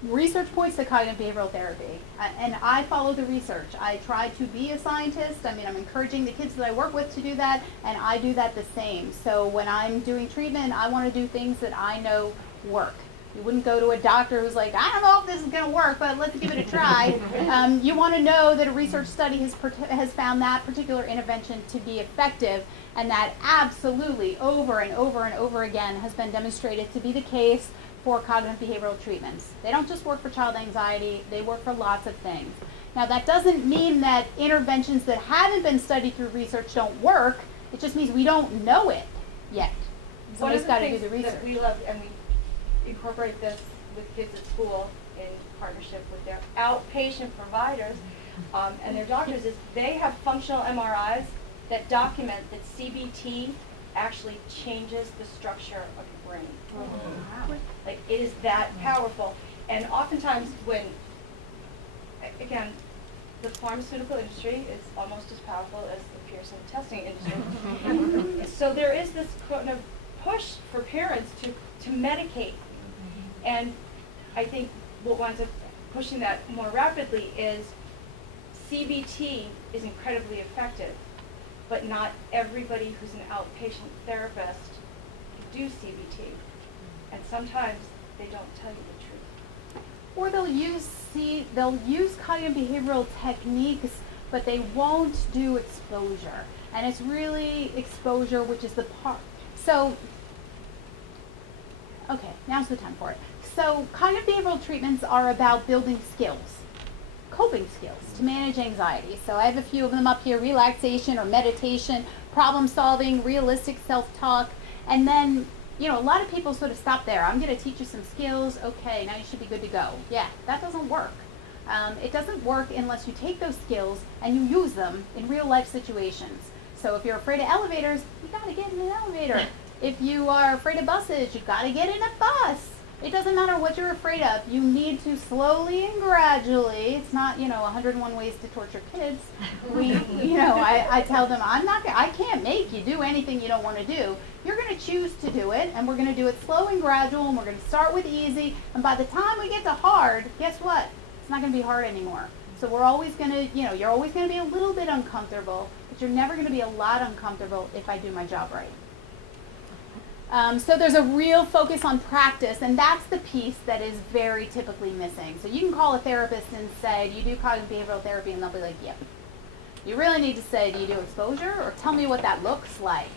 research points to cognitive behavioral therapy, and I follow the research. I try to be a scientist. I mean, I'm encouraging the kids that I work with to do that, and I do that the same. So when I'm doing treatment, I want to do things that I know work. You wouldn't go to a doctor who's like, I don't know if this is going to work, but let's give it a try. You want to know that a research study has found that particular intervention to be effective, and that absolutely over and over and over again has been demonstrated to be the case for cognitive behavioral treatments. They don't just work for child anxiety, they work for lots of things. Now that doesn't mean that interventions that haven't been studied through research don't work, it just means we don't know it yet. Somebody's got to do the research. That we love, and we incorporate this with kids at school in partnership with their outpatient providers and their doctors, is they have functional MRIs that document that CBT actually changes the structure of your brain. Wow. Like, it is that powerful. And oftentimes when, again, the pharmaceutical industry is almost as powerful as the Pearson testing industry. So there is this kind of push for parents to medicate. And I think what winds up pushing that more rapidly is CBT is incredibly effective, but not everybody who's an outpatient therapist can do CBT. And sometimes they don't tell you the truth. Or they'll use cognitive behavioral techniques, but they won't do exposure. And it's really exposure, which is the part. So, okay, now's the time for it. So cognitive behavioral treatments are about building skills, coping skills to manage anxiety. So I have a few of them up here: relaxation or meditation, problem solving, realistic self-talk, and then, you know, a lot of people sort of stop there. I'm going to teach you some skills. Okay, now you should be good to go. Yeah, that doesn't work. It doesn't work unless you take those skills and you use them in real life situations. So if you're afraid of elevators, you got to get in an elevator. If you are afraid of buses, you've got to get in a bus. It doesn't matter what you're afraid of. You need to slowly and gradually. It's not, 101 ways to torture kids. I tell them, I can't make you do anything you don't want to do. You're going to choose to do it, and we're going to do it slow and gradual, and we're going to start with easy. And by the time we get to hard, guess what? It's not going to be hard anymore. So we're always going to, you're always going to be a little bit uncomfortable, but you're never going to be a lot uncomfortable if I do my job right. So there's a real focus on practice, and that's the piece that is very typically missing. So you can call a therapist and say, do you do cognitive behavioral therapy? And they'll be like, yep. You really need to say, do you do exposure? Or tell me what that looks like.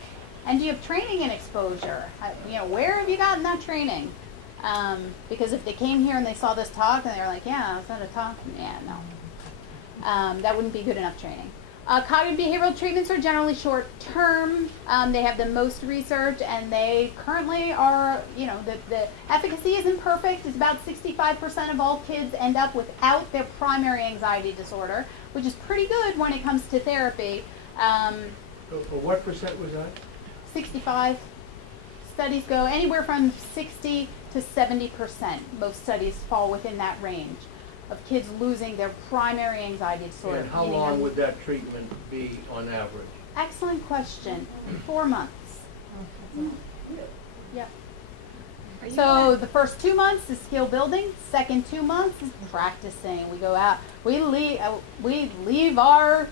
And do you have training in exposure? Where have you gotten that training? Because if they came here and they saw this talk and they were like, yeah, is that a talk? Yeah, no. That wouldn't be good enough training. Cognitive behavioral treatments are generally short-term. They have the most research, and they currently are, the efficacy isn't perfect. It's about 65% of all kids end up without their primary anxiety disorder, which is pretty good when it comes to therapy. What percent was that? 65. Studies go anywhere from 60 to 70%. Most studies fall within that range of kids losing their primary anxiety disorder. And how long would that treatment be on average? Excellent question. 4 months. Yep. So the first 2 months is skill building. Second 2 months is practicing. We go out. We leave our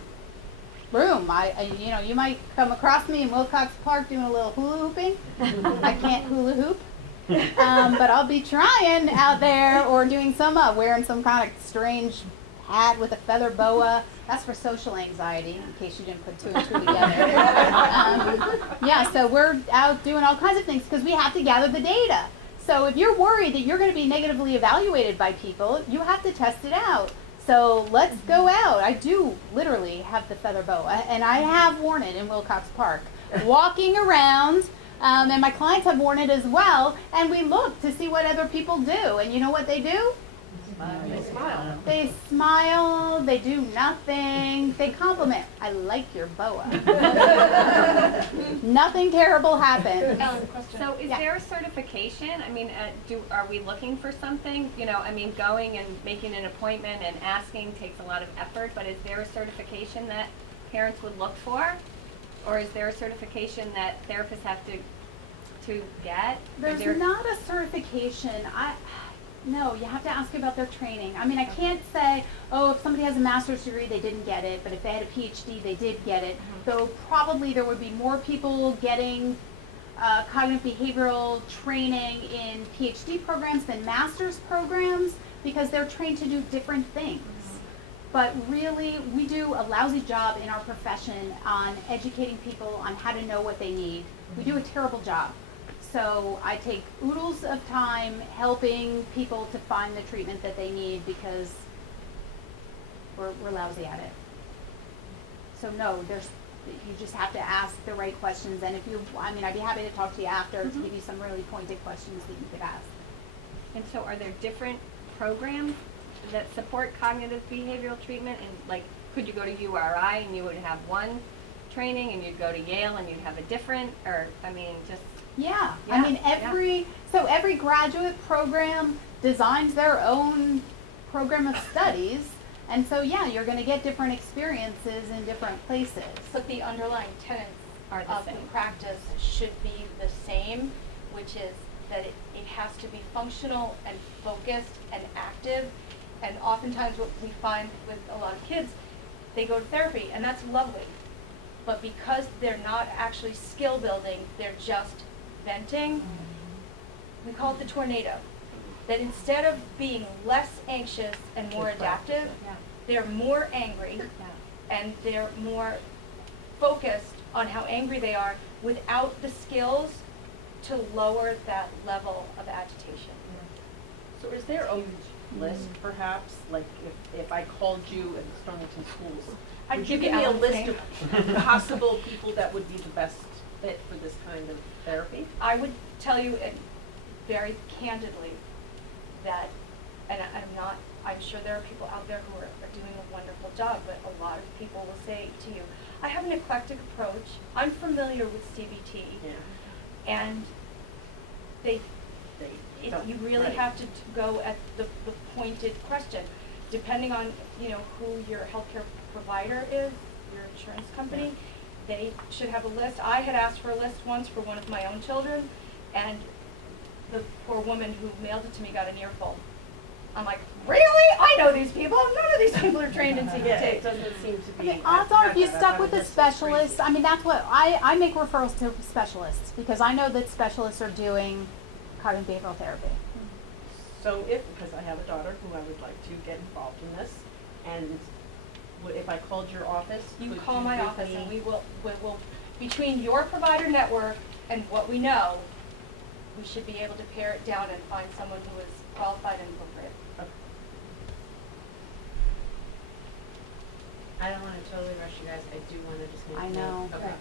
room. You might come across me in Wilcox Park doing a little hula hooping. I can't hula hoop. But I'll be trying out there, or doing wearing some kind of strange hat with a feather boa. That's for social anxiety, in case you didn't put two and two together. So we're out doing all kinds of things because we have to gather the data. So if you're worried that you're going to be negatively evaluated by people, you have to test it out. So let's go out. I do literally have the feather boa, and I have worn it in Wilcox Park, walking around. And my clients have worn it as well, and we look to see what other people do. And you know what they do? They smile. They smile, they do nothing, they compliment. I like your boa. Nothing terrible happened. So is there a certification? I mean, are we looking for something? Going and making an appointment and asking takes a lot of effort, but is there a certification that parents would look for? Or is there a certification that therapists have to get? There's not a certification. No, you have to ask about their training. I mean, I can't say, oh, if somebody has a master's degree, they didn't get it, but if they had a PhD, they did get it. Though probably there would be more people getting cognitive behavioral training in PhD programs than master's programs because they're trained to do different things. But really, we do a lousy job in our profession on educating people on how to know what they need. We do a terrible job. So I take oodles of time helping people to find the treatment that they need because we're lousy at it. So no, you just have to ask the right questions. And I'd be happy to talk to you after to give you some really pointed questions that you could ask. And so are there different programs that support cognitive behavioral treatment? And like, could you go to URI and you would have one training and you'd go to Yale and you'd have a different, or, I mean, just... Yeah. I mean, every graduate program designs their own program of studies. And so, yeah, you're going to get different experiences in different places. But the underlying tenets Are the of same. the practice should be the same, which is that it has to be functional and focused and active. And oftentimes what we find with a lot of kids, they go to therapy, and that's lovely. But because they're not actually skill building, they're just venting, we call it the tornado. That instead of being less anxious and more adaptive, they're more angry and they're more focused on how angry they are without the skills to lower that level of agitation. So is there a list, perhaps, like if I called you in the Stonington schools, I'd would you give give you me a Ellen's list name. of possible people that would be the best fit for this kind of therapy? I would tell you very candidly that, and I'm sure there are people out there who are doing a wonderful job, but a lot of people will say to you, I have an eclectic approach, I'm familiar with CBT, and you really have to go at the pointed question, depending on, who your healthcare provider is, your insurance company. They should have a list. I had asked for a list once for one of my own children, and the poor woman who mailed it to me got an earful. I'm like, really? I know these people. None of these people are trained in CBT. Yeah, it doesn't seem to be. Odds are, if you stuck with a specialist, I mean, that's what I make referrals to specialists because I know that specialists are doing cognitive behavioral therapy. So because I have a daughter who I would like to get involved in this, and if I called your office, You would call my give office me- and we will, between your provider network and what we know, we should be able to pare it down and find someone who is qualified and appropriate. I don't want to totally rush you guys. I do want to just make I a know. note. Okay.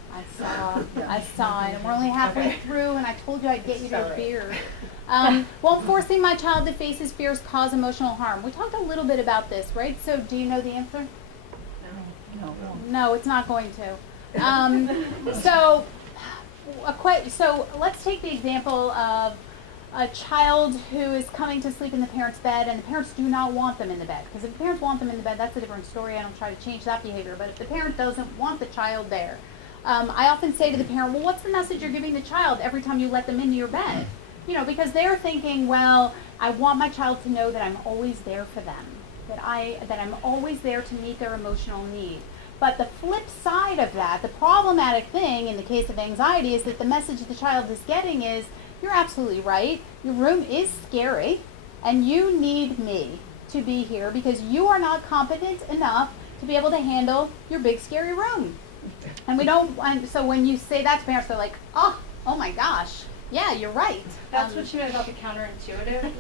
I saw it, and we're only halfway Okay. through, and I told you I'd get you to a Sorry. beer. Won't forcing my child to face his fears cause emotional harm? We talked a little bit about this, right? So do you know the answer? No, it's not going to. So let's take the example of a child who is coming to sleep in the parent's bed, and the parents do not want them in the bed. Because if the parents want them in the bed, that's a different story. I don't try to change that behavior. But if the parent doesn't want the child there, I often say to the parent, well, what's the message you're giving the child every time you let them into your bed? Because they're thinking, well, I want my child to know that I'm always there for them, that I'm always there to meet their emotional need. But the flip side of that, the problematic thing in the case of anxiety, is that the message the child is getting is, you're absolutely right, your room is scary, and you need me to be here because you are not competent enough to be able to handle your big scary room. And so when you say that to parents, they're like, oh my gosh, yeah, you're right. That's what she meant about the counterintuitive.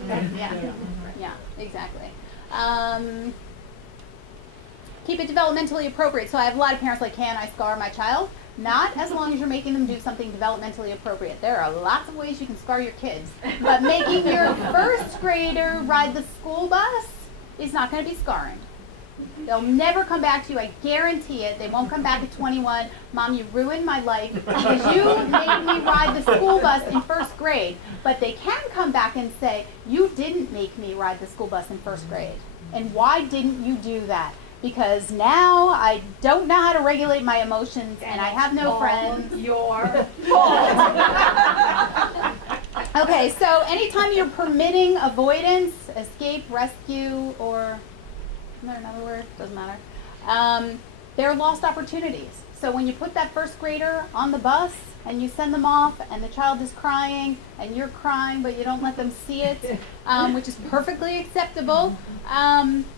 Yeah, exactly. Keep it developmentally appropriate. So I have a lot of parents like, can I scar my child? Not as long as you're making them do something developmentally appropriate. There are lots of ways you can scar your kids. But making your first grader ride the school bus is not going to be scarring. They'll never come back to you. I guarantee it. They won't come back at 21. Mom, you ruined my life because you made me ride the school bus in first grade. But they can come back and say, you didn't make me ride the school bus in first grade. And why didn't you do that? Because now I don't know how to regulate my emotions and I have no friends. Your fault. Okay, so anytime you're permitting avoidance, escape, rescue, or is there another word? Doesn't matter. They're lost opportunities. So when you put that first grader on the bus and you send them off and the child is crying and you're crying but you don't let them see it, which is perfectly acceptable,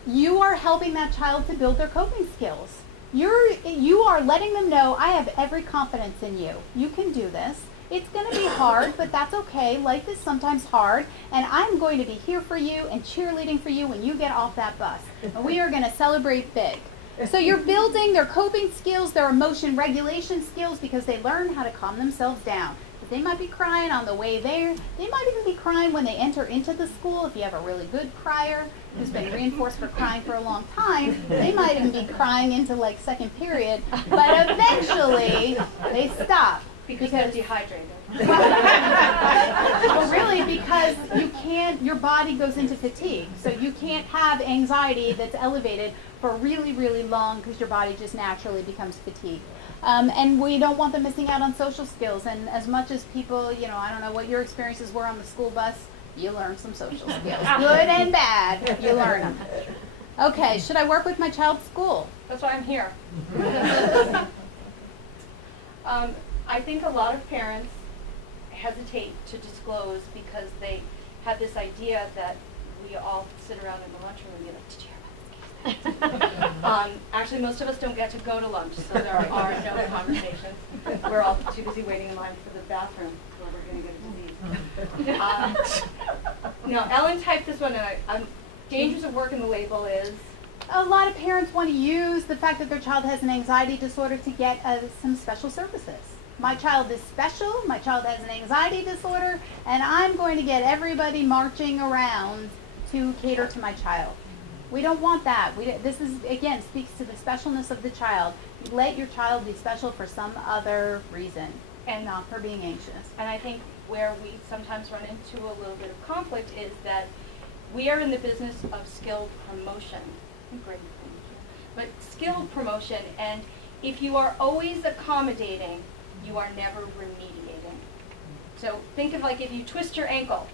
you are helping that child to build their coping skills. You are letting them know, I have every confidence in you. You can do this. It's going to be hard, but that's okay. Life is sometimes hard, and I'm going to be here for you and cheerleading for you when you get off that bus. And we are going to celebrate big. So you're building their coping skills, their emotion regulation skills, because they learn how to calm themselves down. But they might be crying on the way there. They might even be crying when they enter into the school. If you have a really good crier who's been reinforced for crying for a long time, they might even be crying into like second period. But eventually, they stop. Because they're dehydrated. Well, really, because your body goes into fatigue. So you can't have anxiety that's elevated for really, really long because your body just naturally becomes fatigued. And we don't want them missing out on social skills. And as much as people, I don't know what your experiences were on the school bus, you learn some social skills. Good and bad, you learn them. Okay, should I work with my child's school? That's why I'm here. I think a lot of parents hesitate to disclose because they have this idea that we all sit around in the lunchroom and be like, did you hear about this case? Actually, most of us don't get to go to lunch, so there are no conversations. We're all too busy waiting in line for the bathroom where we're going to get a disease. Now, Ellen typed this one, and dangers of work in the label is? A lot of parents want to use the fact that their child has an anxiety disorder to get some special services. My child is special, my child has an anxiety disorder, and I'm going to get everybody marching around to cater to my child. We don't want that. This is, again, speaks to the specialness of the child. Let your child be special for some other reason, and not for being anxious. And I think where we sometimes run into a little bit of conflict is that we are in the business of skilled promotion. Great, but skilled promotion, and if you are always accommodating, you are never remediating. So think of like if you twist your ankle,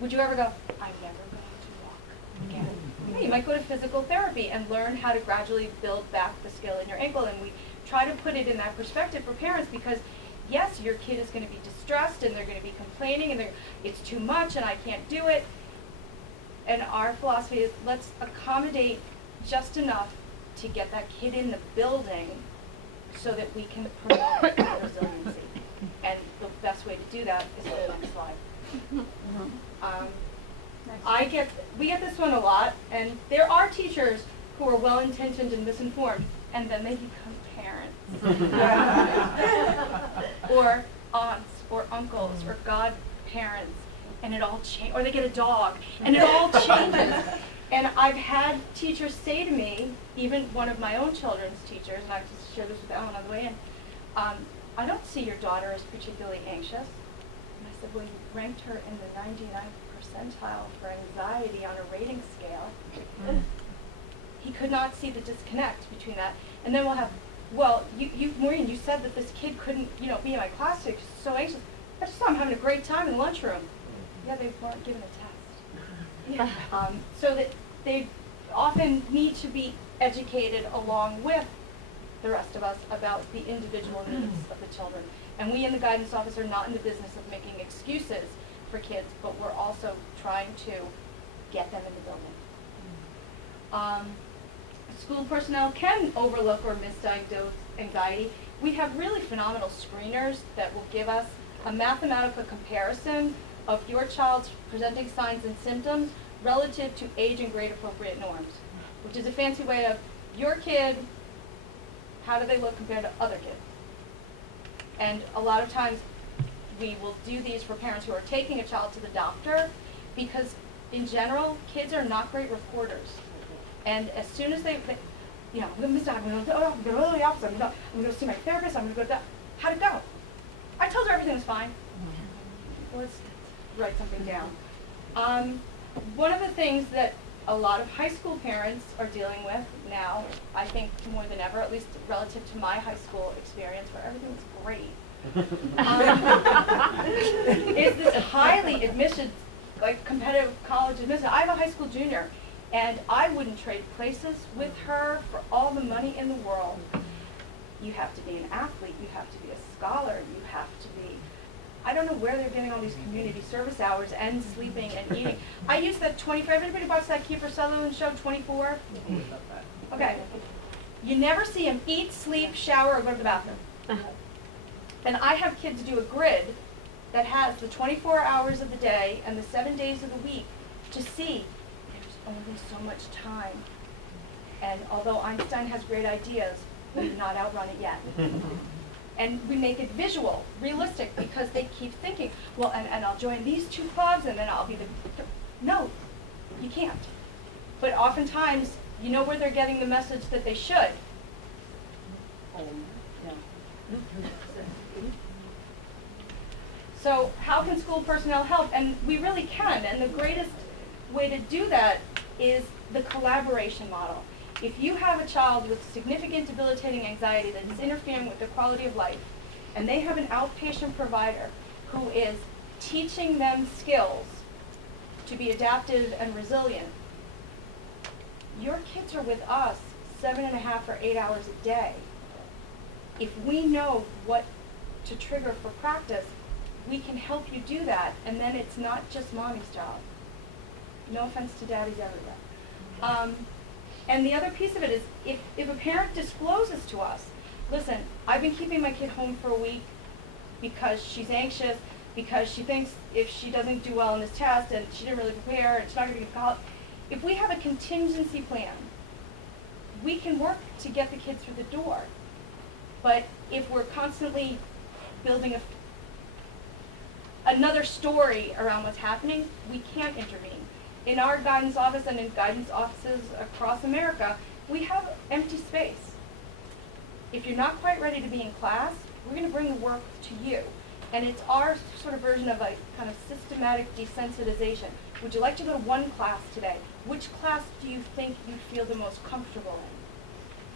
would you ever go, I'm never going to walk again? Yeah, you might go to physical therapy and learn how to gradually build back the skill in your ankle, and we try to put it in that perspective for parents because yes, your kid is going to be distressed and they're going to be complaining and it's too much and I can't do it. And our philosophy is let's accommodate just enough to get that kid in the building so that we can promote resiliency. And the best way to do that is the next slide. We get this one a lot, and there are teachers who are well-intentioned and misinformed, and then they become parents. Or aunts, or uncles, or godparents, and it all changes. Or they get a dog, and it all changes. And I've had teachers say to me, even one of my own children's teachers, and I just shared this with Ellen on the way in, I don't see your daughter as particularly anxious. And I said, well, you ranked her in the 99th percentile for anxiety on a rating scale. He could not see the disconnect between that. And then we'll have, well, Maureen, you said that this kid couldn't, be in my class today, she's so anxious. I just saw him having a great time in the lunchroom. Yeah, they weren't given a test. So that they often need to be educated along with the rest of us about the individual needs of the children. And we in the guidance office are not in the business of making excuses for kids, but we're also trying to get them in the building. School personnel can overlook or misdiagnose anxiety. We have really phenomenal screeners that will give us a mathematical comparison of your child's presenting signs and symptoms relative to age and grade appropriate norms, which is a fancy way of your kid, how do they look compared to other kids? And a lot of times we will do these for parents who are taking a child to the doctor because in general, kids are not great reporters. And as soon as I'm going to go to the office, I'm going to go see my therapist, I'm going to go to that. How'd it go? I told her everything was fine. Let's write something down. One of the things that a lot of high school parents are dealing with now, I think more than ever, at least relative to my high school experience where everything was great, is this highly like competitive college admission. I have a high school junior, and I wouldn't trade places with her for all the money in the world. You have to be an athlete, you have to be a scholar, you have to be, I don't know where they're getting all these community service hours and sleeping and eating. I use that 24, everybody watch that Kiefer Sutherland show, 24? Okay. You never see him eat, sleep, shower, or go to the bathroom. And I have kids do a grid that has the 24 hours of the day and the 7 days of the week to see there's only so much time. And although Einstein has great ideas, we've not outrun it yet. And we make it visual, realistic, because they keep thinking, well, and I'll join these two clubs, and then I'll be the... No, you can't. But oftentimes, you know where they're getting the message that they should. So how can school personnel help? And we really can, and the greatest way to do that is the collaboration model. If you have a child with significant debilitating anxiety that is interfering with their quality of life, and they have an outpatient provider who is teaching them skills to be adaptive and resilient, your kids are with us 7.5 or 8 hours a day. If we know what to trigger for practice, we can help you do that, and then it's not just mommy's job. No offense to daddies everywhere. And the other piece of it is, if a parent discloses to us, listen, I've been keeping my kid home for a week because she's anxious, because she thinks if she doesn't do well in this test and she didn't really prepare and she's not going to get to college. If we have a contingency plan, we can work to get the kid through the door. But if we're constantly building another story around what's happening, we can't intervene. In our guidance office and in guidance offices across America, we have empty space. If you're not quite ready to be in class, we're going to bring the work to you. And it's our sort of version of a kind of systematic desensitization. Would you like to go to one class today? Which class do you think you'd feel the most comfortable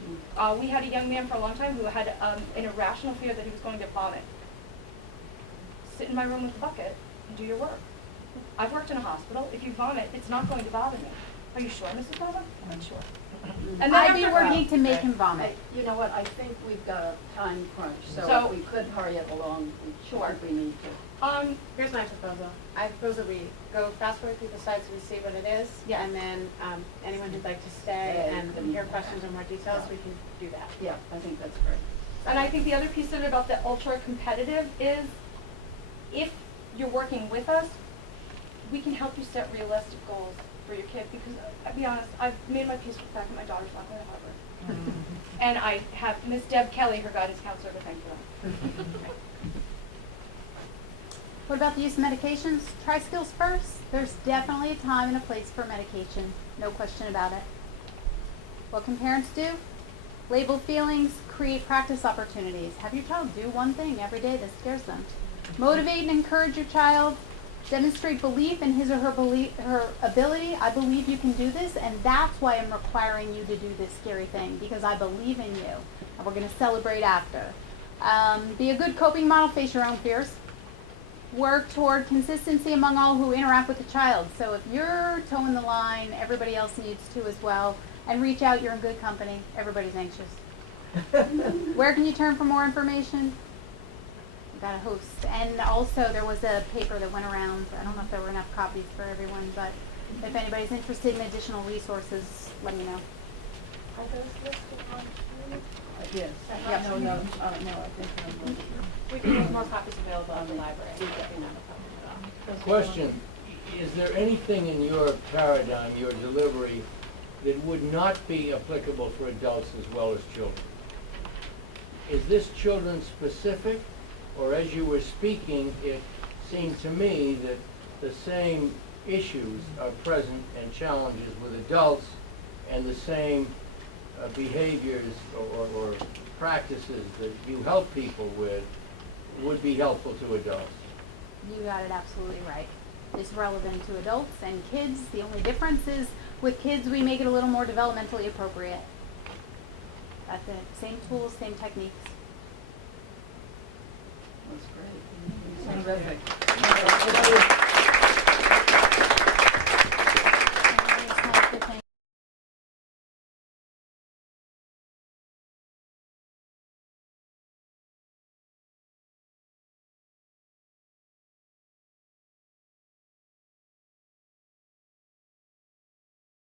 in? We had a young man for a long time who had an irrational fear that he was going to vomit. Sit in my room with a bucket and do your work. I've worked in a hospital. If you vomit, it's not going to bother me. Are you sure, Mrs. Nova? I'm sure. And then I'd be after- working to make him vomit. You know what, I think we've got a time crunch, so So- if we could hurry it along, Sure. we need to. Here's my proposal. I propose that we go fast forward through the slides so we see what it is. Yeah. And then anyone who'd like to stay and hear questions or more details, we can do that. Yeah, I think that's great. And I think the other piece of it about the ultra competitive is, if you're working with us, we can help you set realistic goals for your kid, because I'll be honest, I've made my peace with the fact that my daughter's not going to Harvard. And I have Miss Deb Kelly, her guidance counselor, to thank for that. What about the use of medications? Try skills first. There's definitely a time and a place for medication. No question about it. What can parents do? Label feelings, create practice opportunities. Have your child do one thing every day that scares them. Motivate and encourage your child. Demonstrate belief in his or her ability. I believe you can do this, and that's why I'm requiring you to do this scary thing, because I believe in you, and we're going to celebrate after. Be a good coping model. Face your own fears. Work toward consistency among all who interact with the child. So if you're towing the line, everybody else needs to as well. And reach out. You're in good company. Everybody's anxious. Where can you turn for more information? Got a host. And also there was a paper that went around. I don't know if there were enough copies for everyone, but if anybody's interested in additional resources, let me know. Are those listed on here? Yes. Yep. No, I think We can make more copies available on the library. Question, is there anything in your paradigm, your delivery, that would not be applicable for adults as well as children? Is this children specific, or as you were speaking, it seemed to me that the same issues are present and challenges with adults, and the same behaviors or practices that you help people with would be helpful to adults? You got it absolutely right. It's relevant to adults and kids. The only difference is with kids we make it a little more developmentally appropriate. That's it. Same tools, same techniques. That's great. Terrific.